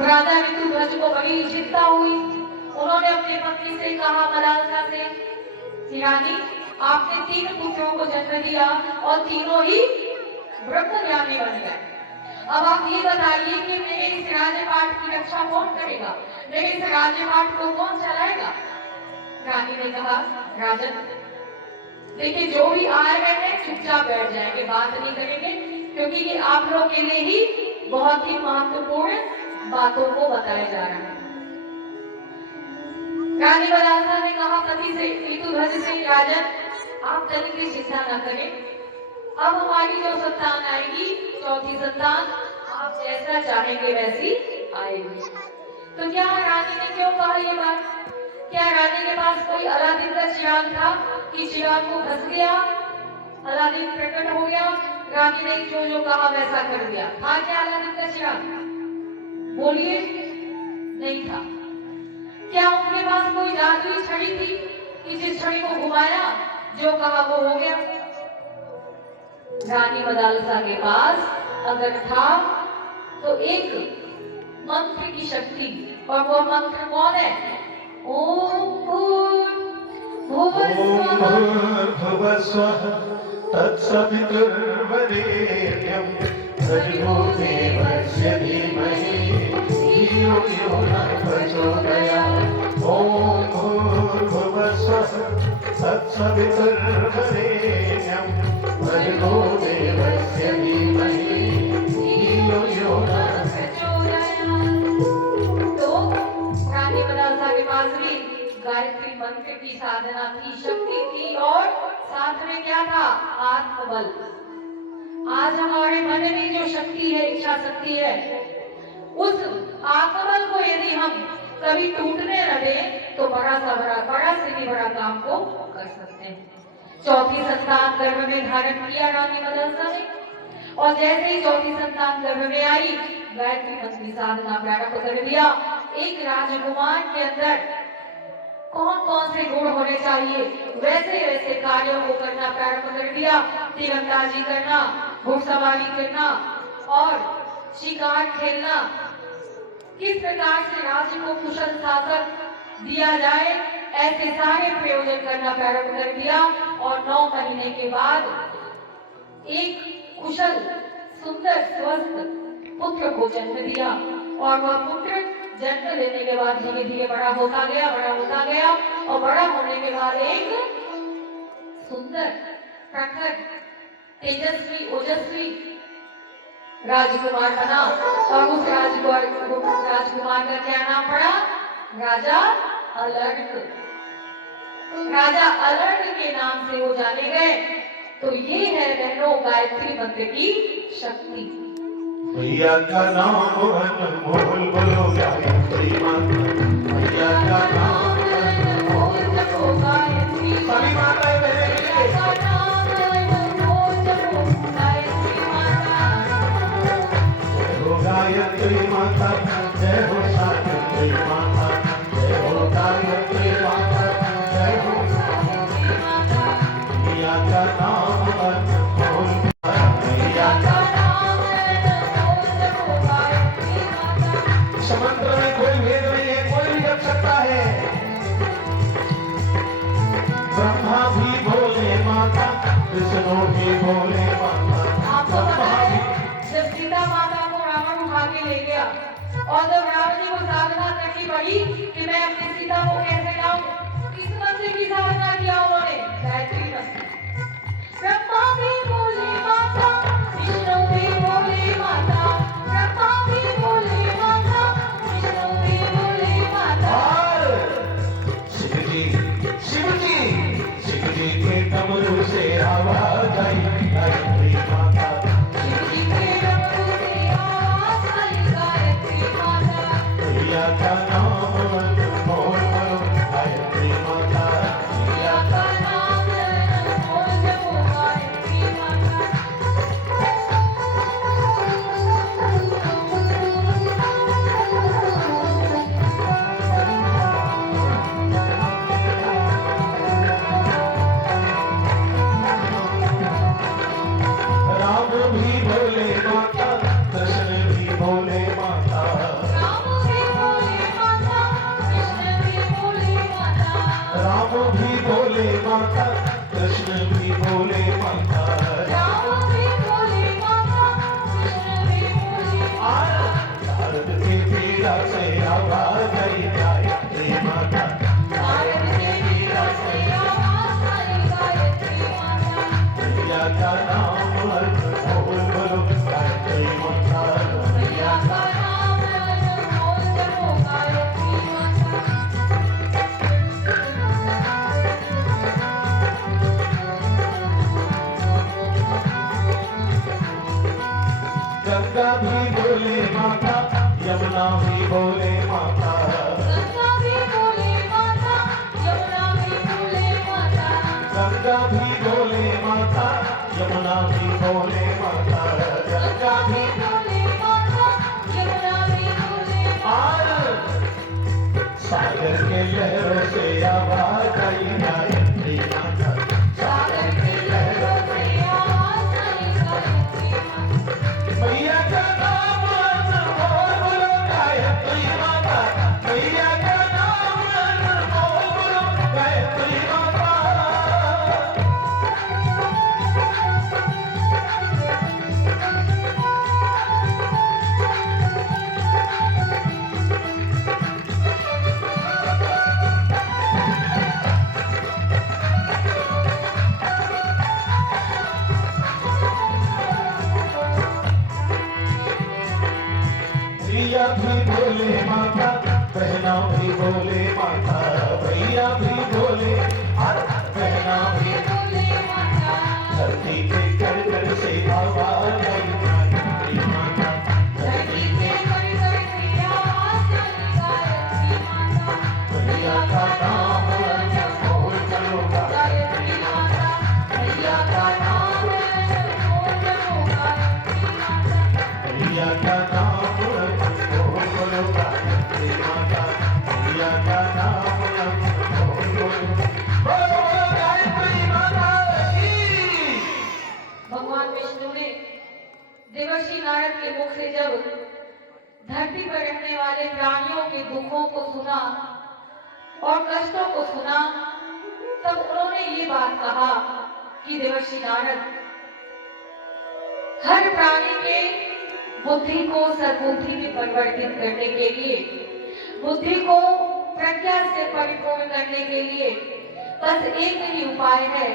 राजा ऋतुध्वज को बड़ी चिंता हुई। उन्होंने अपने पत्नी से कहा, मदालसा से, रानी आपने 3 पुत्रों को जन्म दिया और तीनों ही ब्रह्मज्ञानी बन गए। अब आप ये बताइए कि मेरे इस राज्यपाट की रक्षा कौन करेगा? मेरे इस राज्यपाट को कौन चलाएगा? रानी ने कहा, राजन देखिए, जो भी आ रहे हैं चुपचाप बैठ जाएंगे, बात नहीं करेंगे, क्योंकि ये आप लोग के लिए ही बहुत ही महत्वपूर्ण बातों को बताया जा रहा है। रानी मदालसा ने कहा पति से, ऋतुध्वज से, राजन आप जन की चिंता न करें, अब हमारी जो संतान आएगी, चौथी संतान, आप जैसा चाहेंगे वैसी आएगी। तो क्या रानी ने क्यों कहा ये बात? क्या रानी के पास कोई अलादीन का चिराग था कि चिराग को घस गया, अलादीन प्रकट हो गया, रानी ने जो जो कहा वैसा कर दिया? था क्या अलादीन का चिराग? बोलिए, नहीं था। क्या उनके पास कोई जादुई छड़ी थी कि जिस छड़ी को घुमाया जो कहा वो हो गया? रानी मदालसा के पास अगर था तो एक मंत्र की शक्ति, और वो मंत्र कौन है? ओम भूर्भुवः स्वः तत्सवितुर्वरेण्यं भर्गो देवस्य धीमहि धियो यो नः प्रचोदयात्। ओम भूर्भुवः स्वः तत्सवितुर्वरेण्यं मंत्र की साधना थी, शक्ति थी और साथ में क्या था? आत्मबल। आज हमारे मन में जो शक्ति है, इच्छा शक्ति है, उस आत्मबल को यदि हम कभी टूटने न दें तो बड़ा से भी बड़ा काम को कर सकते हैं। चौथी संतान गर्भ में धारण किया रानी मदनसा ने, और जैसे ही चौथी संतान गर्भ में आई, गायत्री मंत्र की साधना प्रारंभ कर दिया। एक राजकुमार के अंदर कौन कौन से गुण होने चाहिए, वैसे वैसे कार्यों को करना प्रारंभ कर दिया। तीरंदाजी करना, घुड़सवारी करना और शिकार खेलना, किस प्रकार से राज्य को कुशल शासक दिया जाए, ऐसे सारे प्रयोजन करना प्रारंभ कर दिया। और 9 महीने के बाद एक कुशल सुंदर स्वस्थ पुत्र को जन्म दिया। और वह पुत्र जन्म लेने के बाद धीरे धीरे बड़ा होता गया और बड़ा होने के बाद एक सुंदर प्रखर तेजस्वी ओजस्वी राजकुमार बना। और उस राजकुमार का क्या नाम पड़ा? राजा अलर्क। राजा अलर्क के नाम से वो जाने गए। तो ये है बहनों गायत्री मंत्र की शक्ति। मैया का नाम अनमोल बोलो गायत्री मंत्र, मैया का नाम अनमोल बोलो गायत्री मंत्र। सभी माताएं बहनें मैया का नाम अनमोल बोलो गायत्री माता। जय हो गायत्री माता, जय हो सावित्री माता, जय हो गायत्री माता, जय हो सावित्री माता। मैया का नाम अनमोल, मैया का मंत्र में कोई भेद नहीं है, कोई भी कर सकता है। ब्रह्मा भी बोले माता, विष्णु भी बोले माता। आपको पता है जब सीता माता को रावण उठा के ले गया और जब रावण जी को साधना करनी पड़ी कि मैं अपनी सीता को कैसे लाऊं, किस मंत्र की साधना किया उन्होंने? गायत्री मंत्र। ब्रह्मा भी बोले माता, विष्णु भी बोले माता, ब्रह्मा भी बोले माता, विष्णु भी बोले माता। शिव जी के डमरू से आवाज आई, गायत्री माता। शिव जी के डमरू से आवाज आई, गायत्री माता। मैया का नाम अनमोल बोलो गायत्री माता, मैया का नाम अनमोल जपो गायत्री माता। राम भी बोले माता, कृष्ण भी बोले माता। राम भी बोले माता, कृष्ण भी बोले माता। राम भी बोले माता, कृष्ण भी बोले माता। राम भी बोले माता, कृष्ण भी बोले माता। नारद के पीड़ा से आवाज आई, गायत्री माता। नारद के पीड़ा से आवाज आई, गायत्री माता। मैया का नाम अनमोल बोलो गायत्री माता। मैया का नाम अनमोल जपो गायत्री माता। गंगा भी बोले माता, यमुना भी बोले माता। गंगा भी बोले माता, यमुना भी बोले माता। गंगा भी बोले माता, यमुना भी बोले माता। गंगा भी बोले माता, यमुना भी बोले माता। सागर के लहरों से आवाज आई, गायत्री माता। सागर के लहरों से आवाज आई, गायत्री माता। मैया का नाम अनमोल बोलो गायत्री माता, मैया का नाम अनमोल बोलो गायत्री माता। भैया भी बोले माता, बहना भी बोले माता। भैया भी बोले मैया का नाम बोल बोलो गायत्री माता, मैया का नाम बोल बोलो गायत्री माता की। भगवान विष्णु ने देवर्षि नारद के मुख से जब धरती पर रहने वाले प्राणियों के दुखों को सुना और कष्टों को सुना, तब उन्होंने ये बात कहा कि देवर्षि नारद, हर प्राणी के बुद्धि को सद्बुद्धि में परिवर्तित करने के लिए, बुद्धि को प्रज्ञा से परिपूर्ण करने के लिए बस एक ही उपाय है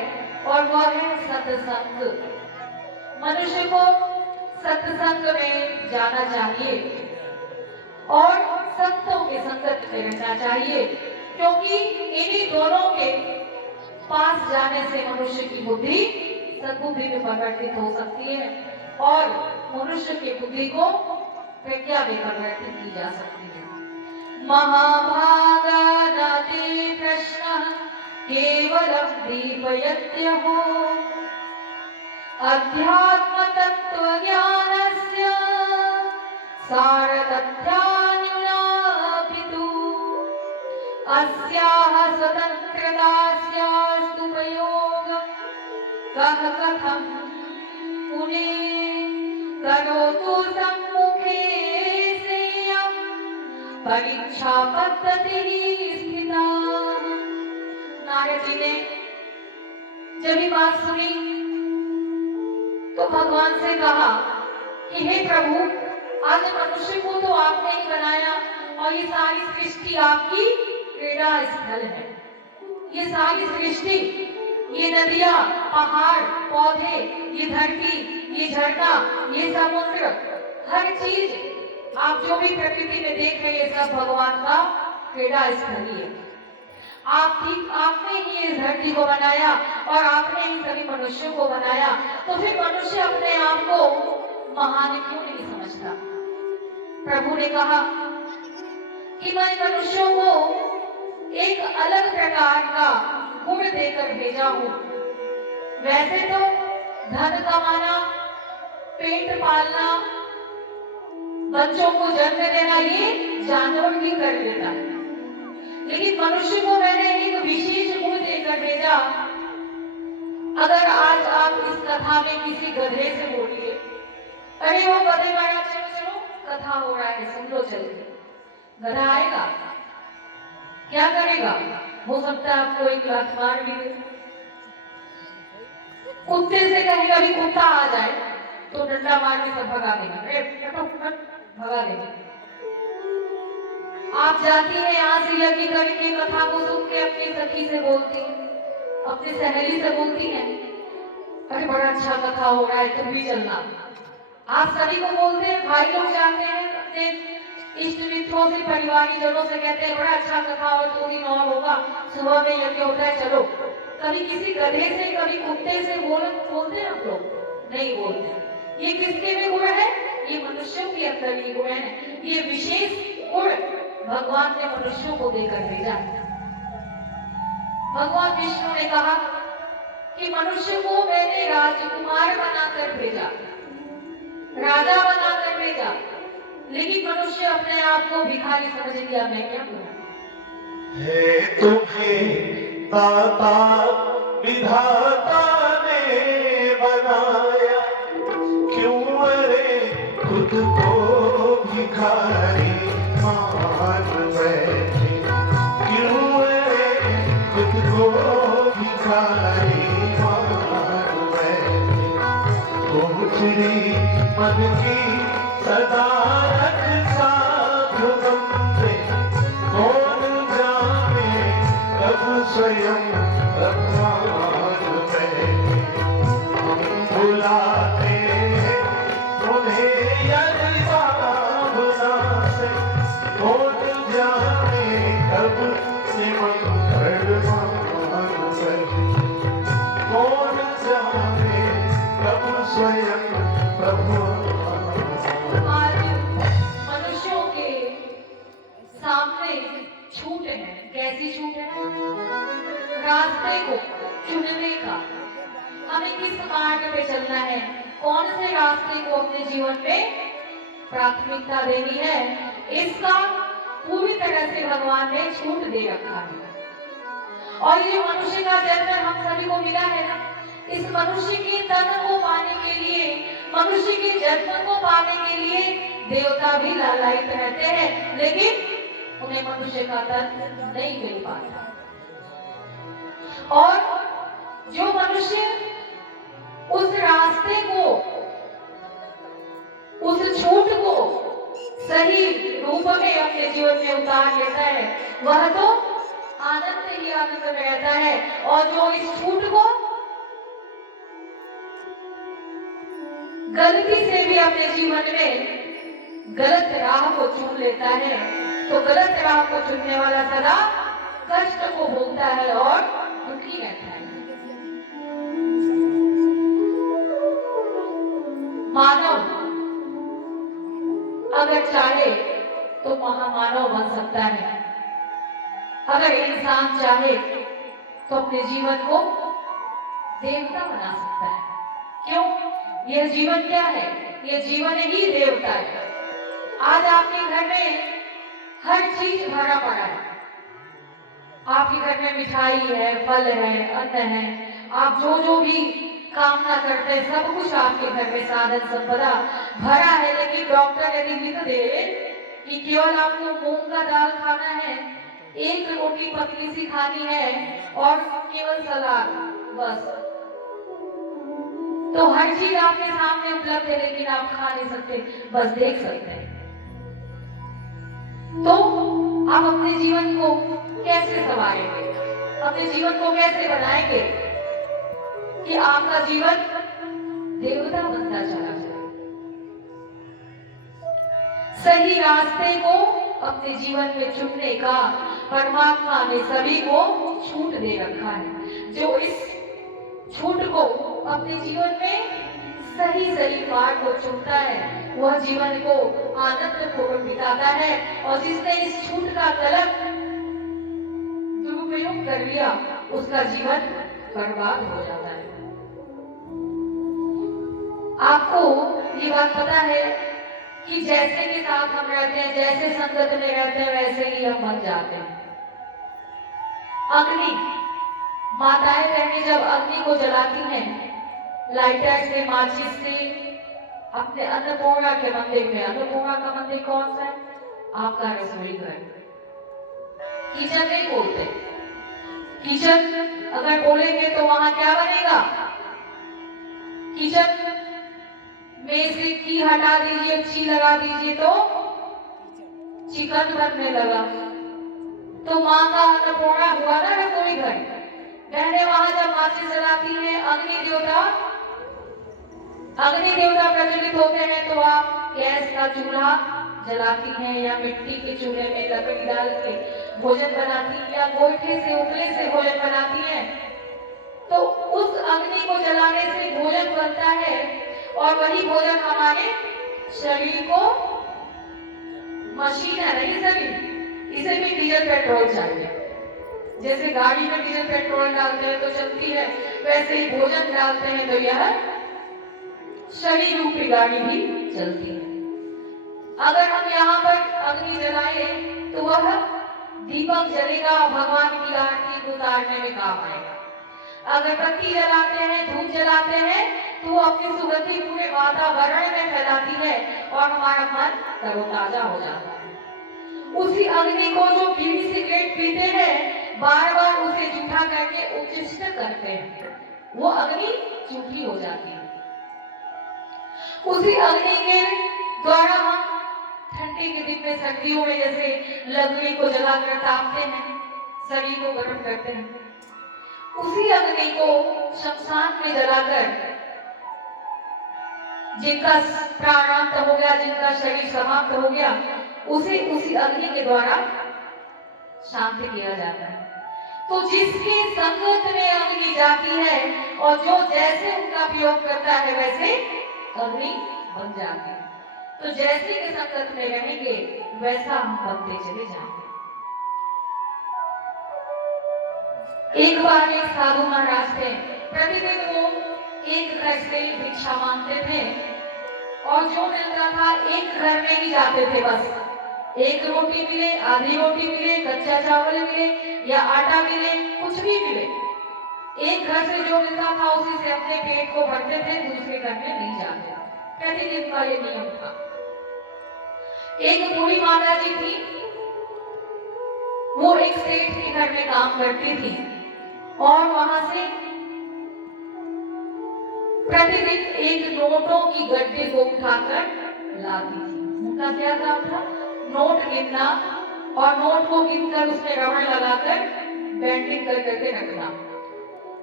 और वह है सत्संग। मनुष्य को सत्संग में जाना चाहिए और संतों के संगत में रहना चाहिए, क्योंकि इन्हीं दोनों के पास जाने से मनुष्य की बुद्धि सद्बुद्धि में परिवर्तित हो सकती है और मनुष्य की बुद्धि को प्रज्ञा में परिवर्तित की जा सकती है। महाभागा नाते प्रश्न केवलम दीपयत्यहो अध्यात्म तत्व ज्ञानस्य सारतथ्यान्युनापितु अस्याः स्वतन्त्रतास्यास्तु प्रयोगं कः कथं मुने करोतु सम्मुखे सेयं परीक्षा पद्धतिः स्थिता। नारद जी ने जब ये बात सुनी तो भगवान से कहा कि हे प्रभु, आज मनुष्य को तो आपने ही बनाया और ये सारी सृष्टि आपकी क्रीड़ा स्थल है। ये सारी सृष्टि, ये नदियां, पहाड़, पौधे, ये धरती, ये झरना, ये समुद्र, हर चीज आप जो भी प्रकृति में देख रहे हैं सब भगवान का क्रीड़ा स्थल ही है। आपने ही इस धरती को बनाया और आपने ही सभी मनुष्यों को बनाया, तो फिर मनुष्य अपने आप को महान क्यों नहीं समझता? प्रभु ने कहा कि मैं मनुष्यों को एक अलग प्रकार का गुण देकर भेजा हूं। वैसे तो धन कमाना, पेट पालना, बच्चों को जन्म देना ये जानवर भी कर लेता है, लेकिन मनुष्य को मैंने एक विशेष गुण देकर भेजा। अगर आज आप इस कथा में किसी गधे से बोलिए, अरे वो गधे वाला चलो चलो कथा हो रहा है सुन लो चलिए, गधा आएगा? क्या करेगा? हो सकता है आपको एक लात मार भी दे। कुत्ते से कहेगा भी कुत्ता आ जाए तो डंडा मार के सब भगा देगा, भगा देगा। आप जाती हैं यहाँ से यज्ञ करके कथा को सुन के अपनी सखी से बोलती हैं, अपनी सहेली से बोलती हैं, अरे बड़ा अच्छा कथा हो रहा है तुम भी चलना। आप सभी को बोलते हैं, भाई लोग जाते हैं अपने इष्ट मित्रों से, परिवारी जनों से कहते हैं बड़ा अच्छा कथा और 2 दिन और होगा, सुबह में यज्ञ होता है चलो। कभी किसी गधे से, कभी कुत्ते से बोलते हैं आप लोग? नहीं बोलते। ये किसके में गुण है? ये मनुष्यों के अंदर ये गुण है। ये विशेष गुण भगवान ने मनुष्यों को देकर भेजा। भगवान विष्णु ने कहा कि मनुष्य को मैंने राजकुमार बनाकर भेजा, राजा बनाकर भेजा, लेकिन मनुष्य अपने आप को भिखारी समझ लिया। मैं क्या करूं? हे तुम्हें दाता विधाता ने बनाया, क्यों रे खुद को भिखारी मान बैठे, क्यों रे खुद को भिखारी मान बैठे। गोचरी मन की सदा रख साधु बंदे, कौन जाने कब स्वयं भगवान बैठे। हम बुलाते हैं तुम्हें यदि भावना से, कौन जाने कब निमंत्रण मान बैठे। कौन जाने कब स्वयं भगवान। आज मनुष्यों के सामने छूट है। कैसी छूट है? रास्ते को चुनने का। हमें किस मार्ग पे चलना है, कौन से रास्ते को अपने जीवन में प्राथमिकता देनी है, इसका पूरी तरह से भगवान ने छूट दे रखा है। और ये मनुष्य का जन्म हम सभी को मिला है ना, इस मनुष्य के तन को पाने के लिए, मनुष्य के जन्म को पाने के लिए देवता भी लालायित रहते हैं, लेकिन उन्हें मनुष्य का तन नहीं मिल पाता। और जो मनुष्य उस रास्ते को, उस छूट को सही रूप में अपने जीवन में उतार लेता है, वह तो आनंद ही आनंद में रहता है। और जो इस छूट को गलती से भी अपने जीवन में गलत राह को चुन लेता है, तो गलत राह को चुनने वाला सदा कष्ट को भोगता है और दुखी रहता है। मानव अगर चाहे तो महामानव बन सकता है। अगर इंसान चाहे तो अपने जीवन को देवता बना सकता है। क्यों? यह जीवन क्या है? यह जीवन ही देवता है। आज आपके घर में हर चीज भरा पड़ा है। आपके घर में मिठाई है, फल है, अन्न है, आप जो जो भी कामना करते हैं सब कुछ आपके घर में साधन संपदा भरा है। लेकिन डॉक्टर यदि लिख दे कि केवल आपको मूंग का दाल खाना है, एक रोटी पतली सी खानी है और केवल सलाद, बस, तो हर चीज आपके सामने उपलब्ध है, लेकिन आप खा नहीं सकते, बस देख सकते हैं। तो आप अपने जीवन को कैसे संवारेंगे? अपने जीवन को कैसे बनाएंगे कि आपका जीवन देवता बनता चला जाए? सही रास्ते को अपने जीवन में चुनने का परमात्मा ने सभी को छूट दे रखा है। जो इस छूट को अपने जीवन में सही सही मार्ग को चुनता है, वह जीवन को आनंद पूर्वक बिताता है। और जिसने इस छूट का गलत दुरुपयोग कर लिया, उसका जीवन बर्बाद हो जाता है। आपको ये बात पता है कि जैसे के साथ हम रहते हैं, जैसे संगत में रहते हैं, वैसे ही हम बन जाते हैं। अग्नि, माताएं बहनें जब अग्नि को जलाती हैं, लाइटर से, माचिस से, अपने अन्नपूर्णा के मंदिर में, अन्नपूर्णा का मंदिर कौन सा है? आपका रसोई घर। किचन नहीं बोलते, किचन अगर बोलेंगे तो वहां क्या बनेगा? किचन में से की हटा दीजिए, ची लगा दीजिए तो चिकन बनने लगा। तो माँ का अन्नपूर्णा हुआ ना रसोई घर। बहनें वहां जब माचिस जलाती हैं, अग्नि देवता प्रज्वलित होते हैं, तो आप गैस का चूल्हा जलाती हैं या मिट्टी के चूल्हे में लकड़ी डाल के भोजन बनाती हैं या गोईठे से, उपले से भोजन बनाती हैं। तो उस अग्नि को जलाने से भोजन बनता है और वही भोजन हमारे शरीर को, मशीन है नहीं शरीर, इसे भी डीजल पेट्रोल चाहिए। जैसे गाड़ी में डीजल पेट्रोल डालते हैं तो चलती है, वैसे ही भोजन डालते हैं तो यह शरीर रूपी गाड़ी भी चलती है। अगर हम यहाँ पर अग्नि जलाएं तो वह दीपक जलेगा, भगवान की आरती उतारने में काम आएगा। अगरबत्ती जलाते हैं, धूप जलाते हैं, तो वो अपनी सुगंधी पूरे वातावरण में फैलाती है और हमारा मन तरोताजा हो जाता है। उसी अग्नि को जो बीड़ी सिगरेट पीते हैं, बार बार उसे जूठा करके उच्चिष्ट करते हैं, वो अग्नि जूठी हो जाती है। उसी अग्नि के द्वारा हम ठंडी के दिन में, सर्दियों में जैसे लकड़ी को जलाकर तापते हैं, शरीर को गर्म करते हैं, उसी अग्नि को शमशान में जलाकर जिनका प्राणांत हो गया, जिनका शरीर समाप्त हो गया, उसी अग्नि के द्वारा शांत किया जाता है। तो जिसकी संगत में अग्नि जाती है और जो जैसे उनका प्रयोग करता है, वैसे अग्नि बन जाती है। तो जैसे के संगत में रहेंगे, वैसा हम बनते चले जाएंगे। एक बार एक साधु महाराज थे, प्रतिदिन वो एक घर से भिक्षा मांगते थे और जो मिलता था एक घर में ही जाते थे बस। एक रोटी मिले, आधी रोटी मिले, कच्चा चावल मिले या आटा मिले, कुछ भी मिले, एक घर से जो मिलता था उसी से अपने पेट को भरते थे, दूसरे घर में नहीं जाते। प्रतिदिन का ये नियम था। एक बूढ़ी माता जी थी, वो एक सेठ के घर में काम करती थी और वहां से प्रतिदिन एक नोटों की गड्ढे को उठाकर लाती थी। उनका क्या काम था? नोट गिनना और नोट को गिनकर उसमें रबड़ लगाकर बैंडिंग कर करके रखना।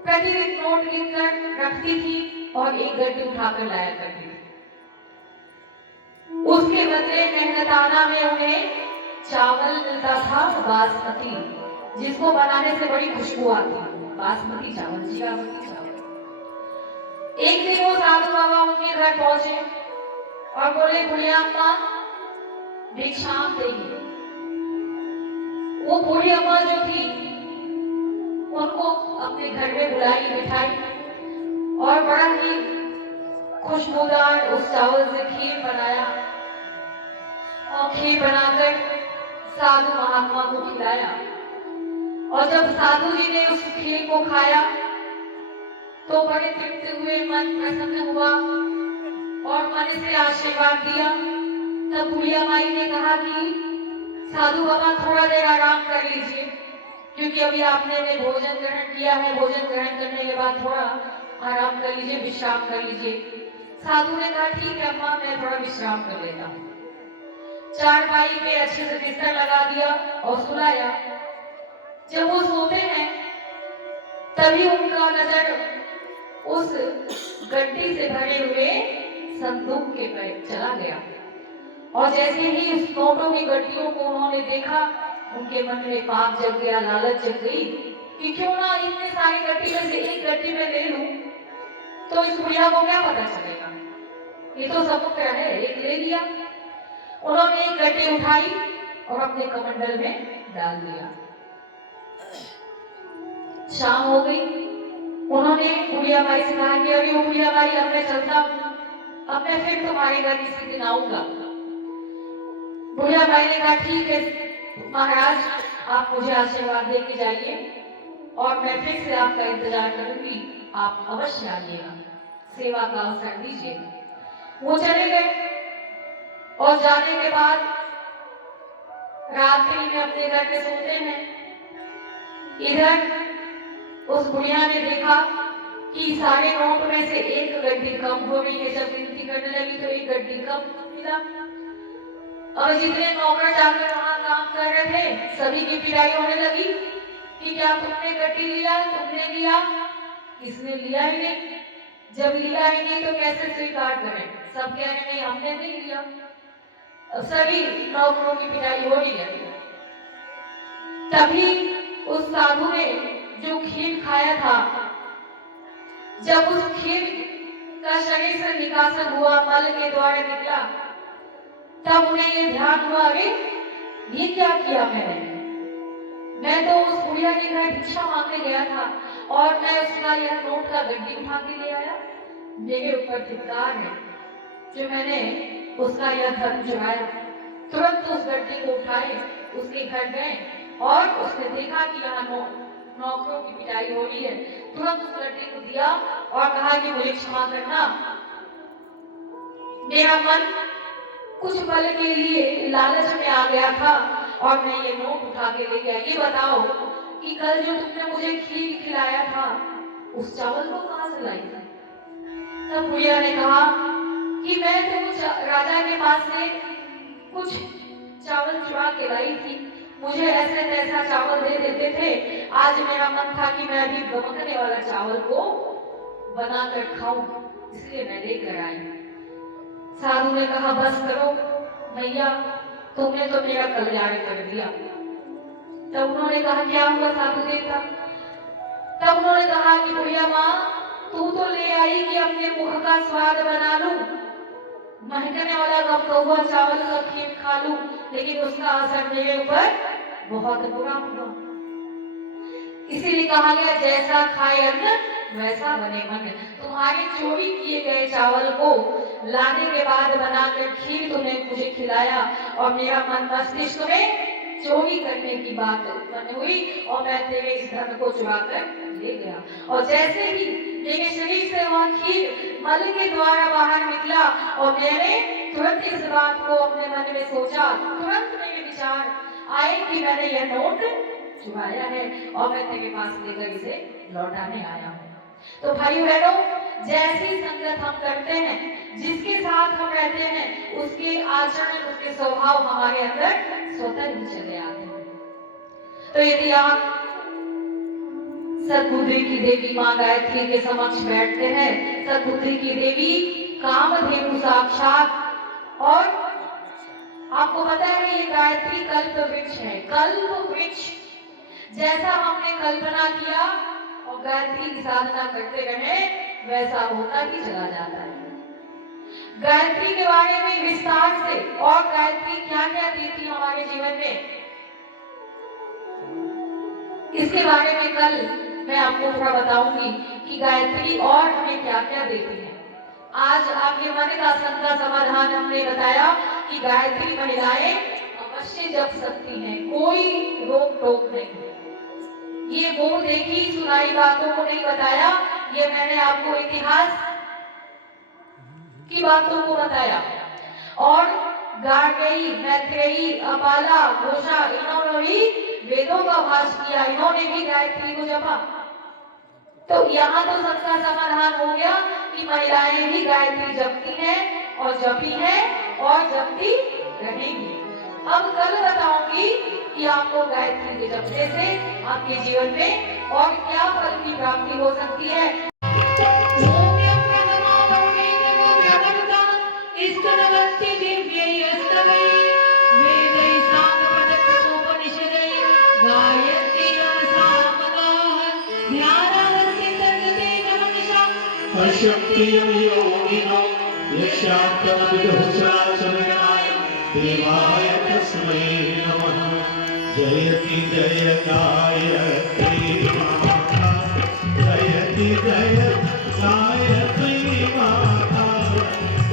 प्रतिदिन नोट गिनकर रखती थी और एक गड्ढे उठाकर लाया करती थी। उसके बदले मेहनताना में उन्हें चावल मिलता था बासमती, जिसको बनाने से बड़ी खुशबू आती है। बासमती चावल, जीरावती चावल। एक दिन वो साधु बाबा उनके घर पहुंचे और बोले, बुढ़िया अम्मा भिक्षाम देंगे। वो बूढ़ी अम्मा जो थी उनको अपने घर में बुलाई, बिठाई और बड़ा ही खुशबूदार उस चावल से खीर बनाया और खीर बनाकर साधु महात्मा को खिलाया। और जब साधु जी ने उस खीर को खाया तो बड़े तृप्त हुए, मन प्रसन्न हुआ और मन से आशीर्वाद दिया। तब बुढ़िया माई ने कहा कि साधु बाबा थोड़ा देर आराम कर लीजिए, क्योंकि अभी आपने ने भोजन ग्रहण किया है, भोजन ग्रहण करने के बाद थोड़ा आराम कर लीजिए, विश्राम कर लीजिए। साधु ने कहा, ठीक है अम्मा, मैं थोड़ा विश्राम कर लेता हूँ। चारपाई पे अच्छे से बिस्तर लगा दिया और सुलाया। जब वो सोते हैं तभी उनका नजर उस गड्ढी से भरे हुए संदूक के पर चला गया और जैसे ही उस नोटों की गड्ढियों को उन्होंने देखा, उनके मन में पाप जग गया, लालच जग गई कि क्यों ना इतने सारी गड्ढी में से एक गड्ढी में ले लूं, तो इस बुढ़िया को क्या पता चलेगा, ये तो समुद्र है, एक ले लिया। उन्होंने एक गड्ढी उठाई और अपने कमंडल में डाल दिया। शाम हो गई। उन्होंने बुढ़िया बाई से कहा कि अरे बुढ़िया बाई, अब मैं चलता हूँ, अब मैं फिर तुम्हारे घर किसी दिन आऊंगा। बुढ़िया बाई ने कहा, ठीक है महाराज, आप मुझे आशीर्वाद दे के जाइए और मैं फिर से आपका इंतजार करूंगी, आप अवश्य आइएगा, सेवा का अवसर दीजिए। वो चले गए और जाने के बाद रात्रि में अपने घर में सोते हैं। इधर उस बुढ़िया ने देखा कि सारे नोट में से एक गड्ढी कम हो रही है। जब गिनती करने लगी तो एक गड्ढी कम मिला और जितने नौकर चाकर वहां काम कर रहे थे सभी की पिटाई होने लगी कि क्या तुमने गड्ढी लिया, तुमने लिया, किसने लिया ही नहीं। जब लिया ही नहीं तो कैसे स्वीकार करें, सब कह रहे नहीं हमने नहीं लिया। सभी नौकरों की पिटाई हो रही है। तभी उस साधु ने जो खीर खाया था, जब उस खीर का शरीर से निकासन हुआ, मल के द्वारा निकला, तब उन्हें ये ध्यान हुआ, अरे ये क्या किया मैंने, मैं तो उस बुढ़िया के घर भिक्षा मांगने गया था और मैं उसका यह नोट का गड्ढी उठा के ले आया। मेरे ऊपर धिक्कार है जो मैंने उसका यह धन चुराया। तुरंत उस गड्ढी को उठाए, उसके घर गए और उसने देखा कि यहाँ नौकरों की पिटाई हो रही है। तुरंत उस गड्ढी को दिया और कहा कि मुझे क्षमा करना, मेरा मन कुछ पल के लिए लालच में आ गया था और मैं ये नोट उठा के ले गया। ये बताओ कि कल जो तुमने मुझे खीर खिलाया था उस चावल को कहां से लाई थी? तब बुढ़िया ने कहा कि मैं तो कुछ राजा के पास से कुछ चावल चुरा के लाई थी, मुझे ऐसे तैसा चावल दे देते थे। आज मेरा मन था कि मैं अभी गमकने वाला चावल को बनाकर खाऊं, इसलिए मैं लेकर आई। साधु ने कहा, बस करो भैया, तुमने तो मेरा कल्याण कर दिया। तब उन्होंने कहा, क्या हुआ साधु देवता? तब उन्होंने कहा कि बुढ़िया माँ, तू तो ले आई कि अपने मुख का स्वाद बना लूं, महकने वाला गमकौआ चावल का खीर खा लूं, लेकिन उसका असर मेरे ऊपर बहुत बुरा हुआ। इसीलिए कहा गया, जैसा खाए अन्न वैसा बने मन। तुम्हारे चोरी किए गए चावल को लाने के बाद बनाकर खीर तूने मुझे खिलाया और मेरा मन मस्तिष्क में चोरी करने की बात उत्पन्न हुई और मैं तेरे इस धन को चुरा कर ले गया। और जैसे ही मेरे शरीर से वह खीर मल के द्वारा बाहर निकला और मैंने तुरंत इस बात को अपने मन में सोचा, तुरंत मेरे विचार आए कि मैंने यह नोट चुराया है और मैं तेरे पास लेकर इसे लौटाने आया हूँ। तो भाई बहनों, जैसी संगत हम करते हैं, जिसके साथ हम रहते हैं, उसके आचरण, उसके स्वभाव हमारे अंदर स्वतः ही चले आते हैं। तो यदि आप सतबुद्धि की देवी मां गायत्री के समक्ष बैठते हैं, सतबुद्धि की देवी कामधेनु साक्षात, और आपको पता है ये गायत्री कल्प वृक्ष है। कल्प वृक्ष जैसा हमने कल्पना किया और गायत्री की साधना करते रहे, वैसा होता ही चला जाता है। गायत्री के बारे में विस्तार से, और गायत्री क्या क्या देती हमारे जीवन में, इसके बारे में कल मैं आपको थोड़ा बताऊंगी कि गायत्री और हमें क्या क्या देती है। आज आपके मन का शंका समाधान हमने बताया कि गायत्री महिलाएं अवश्य जप सकती हैं, कोई रोक टोक नहीं। ये वो देखी सुनाई बातों को नहीं बताया, ये मैंने आपको इतिहास की बातों को बताया। और गार्गेयी, मैत्रेयी, अपाला, घोषा, इन्होंने भी वेदों का भाष किया, इन्होंने भी गायत्री को जपा। तो यहाँ तो सबका समाधान हो गया कि महिलाएं भी गायत्री जपती हैं और जपी हैं और जपती रहेंगी। अब कल बताऊंगी कि आपको गायत्री के जपने से आपके जीवन में और क्या फल की प्राप्ति हो सकती है। योगिनो देवाय तस्मै नमः। जयति जय गायत्री माता, जयति जय गायत्री माता,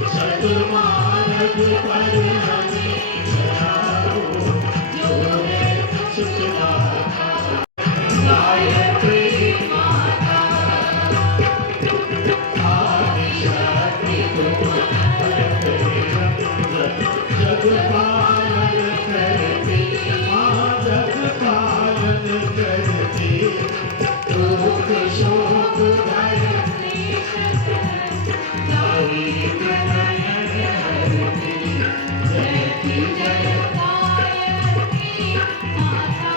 चतुर्मार्ग परिणति चलाओ, जो है सुखदाता गायत्री माता। आदिशक्ति जग पालन करती, मां जग पालन करती, दुख शोक हरती, नारी नयन हरती। जयति जय गायत्री माता,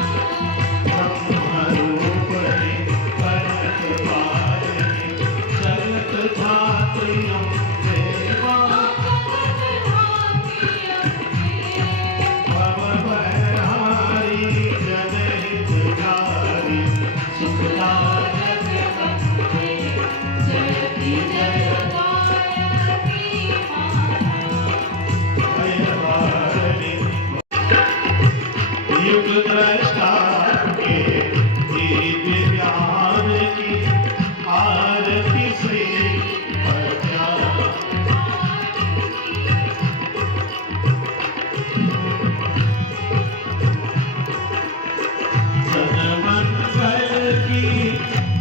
ब्रह्मरूपिणी कनक पालिनी, जगत धात्रियों देवा।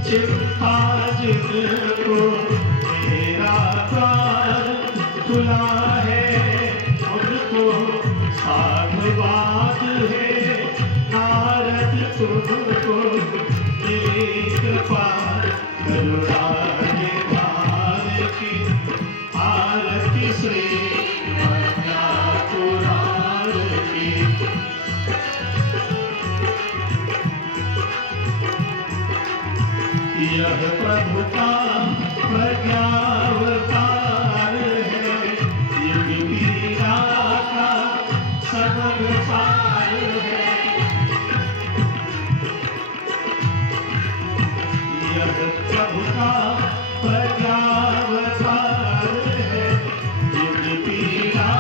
चिंता जिनको मेरा द्वार खुला है, उनको साधुवाद है। नारद तुमको मेरी कृपा, करुणा निधान की आरती श्री पुराण की। यह प्रभु का प्रज्ञावतार है, युग पीड़ा का सबक सार है। यह प्रभु का प्रज्ञावतार है, युग पीड़ा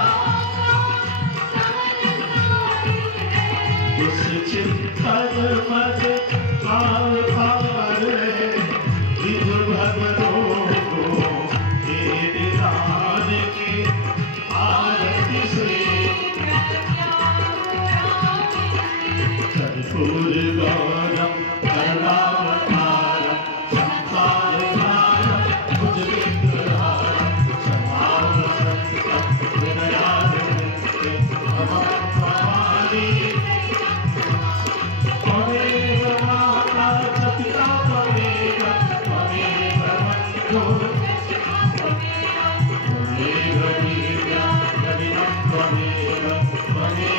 उस चिंतन मत भाव पार है। विधु भगवान उर्गारम करुणावतारम संसारसारम भुजगेन्द्रहारम समावसंतं हृदयारविन्दे अहं भवानी त्वमेव माता च पिता त्वमेव त्वमेव बन्धुः त्वमेव वीर्यं गदिनं त्वमेव त्वमेव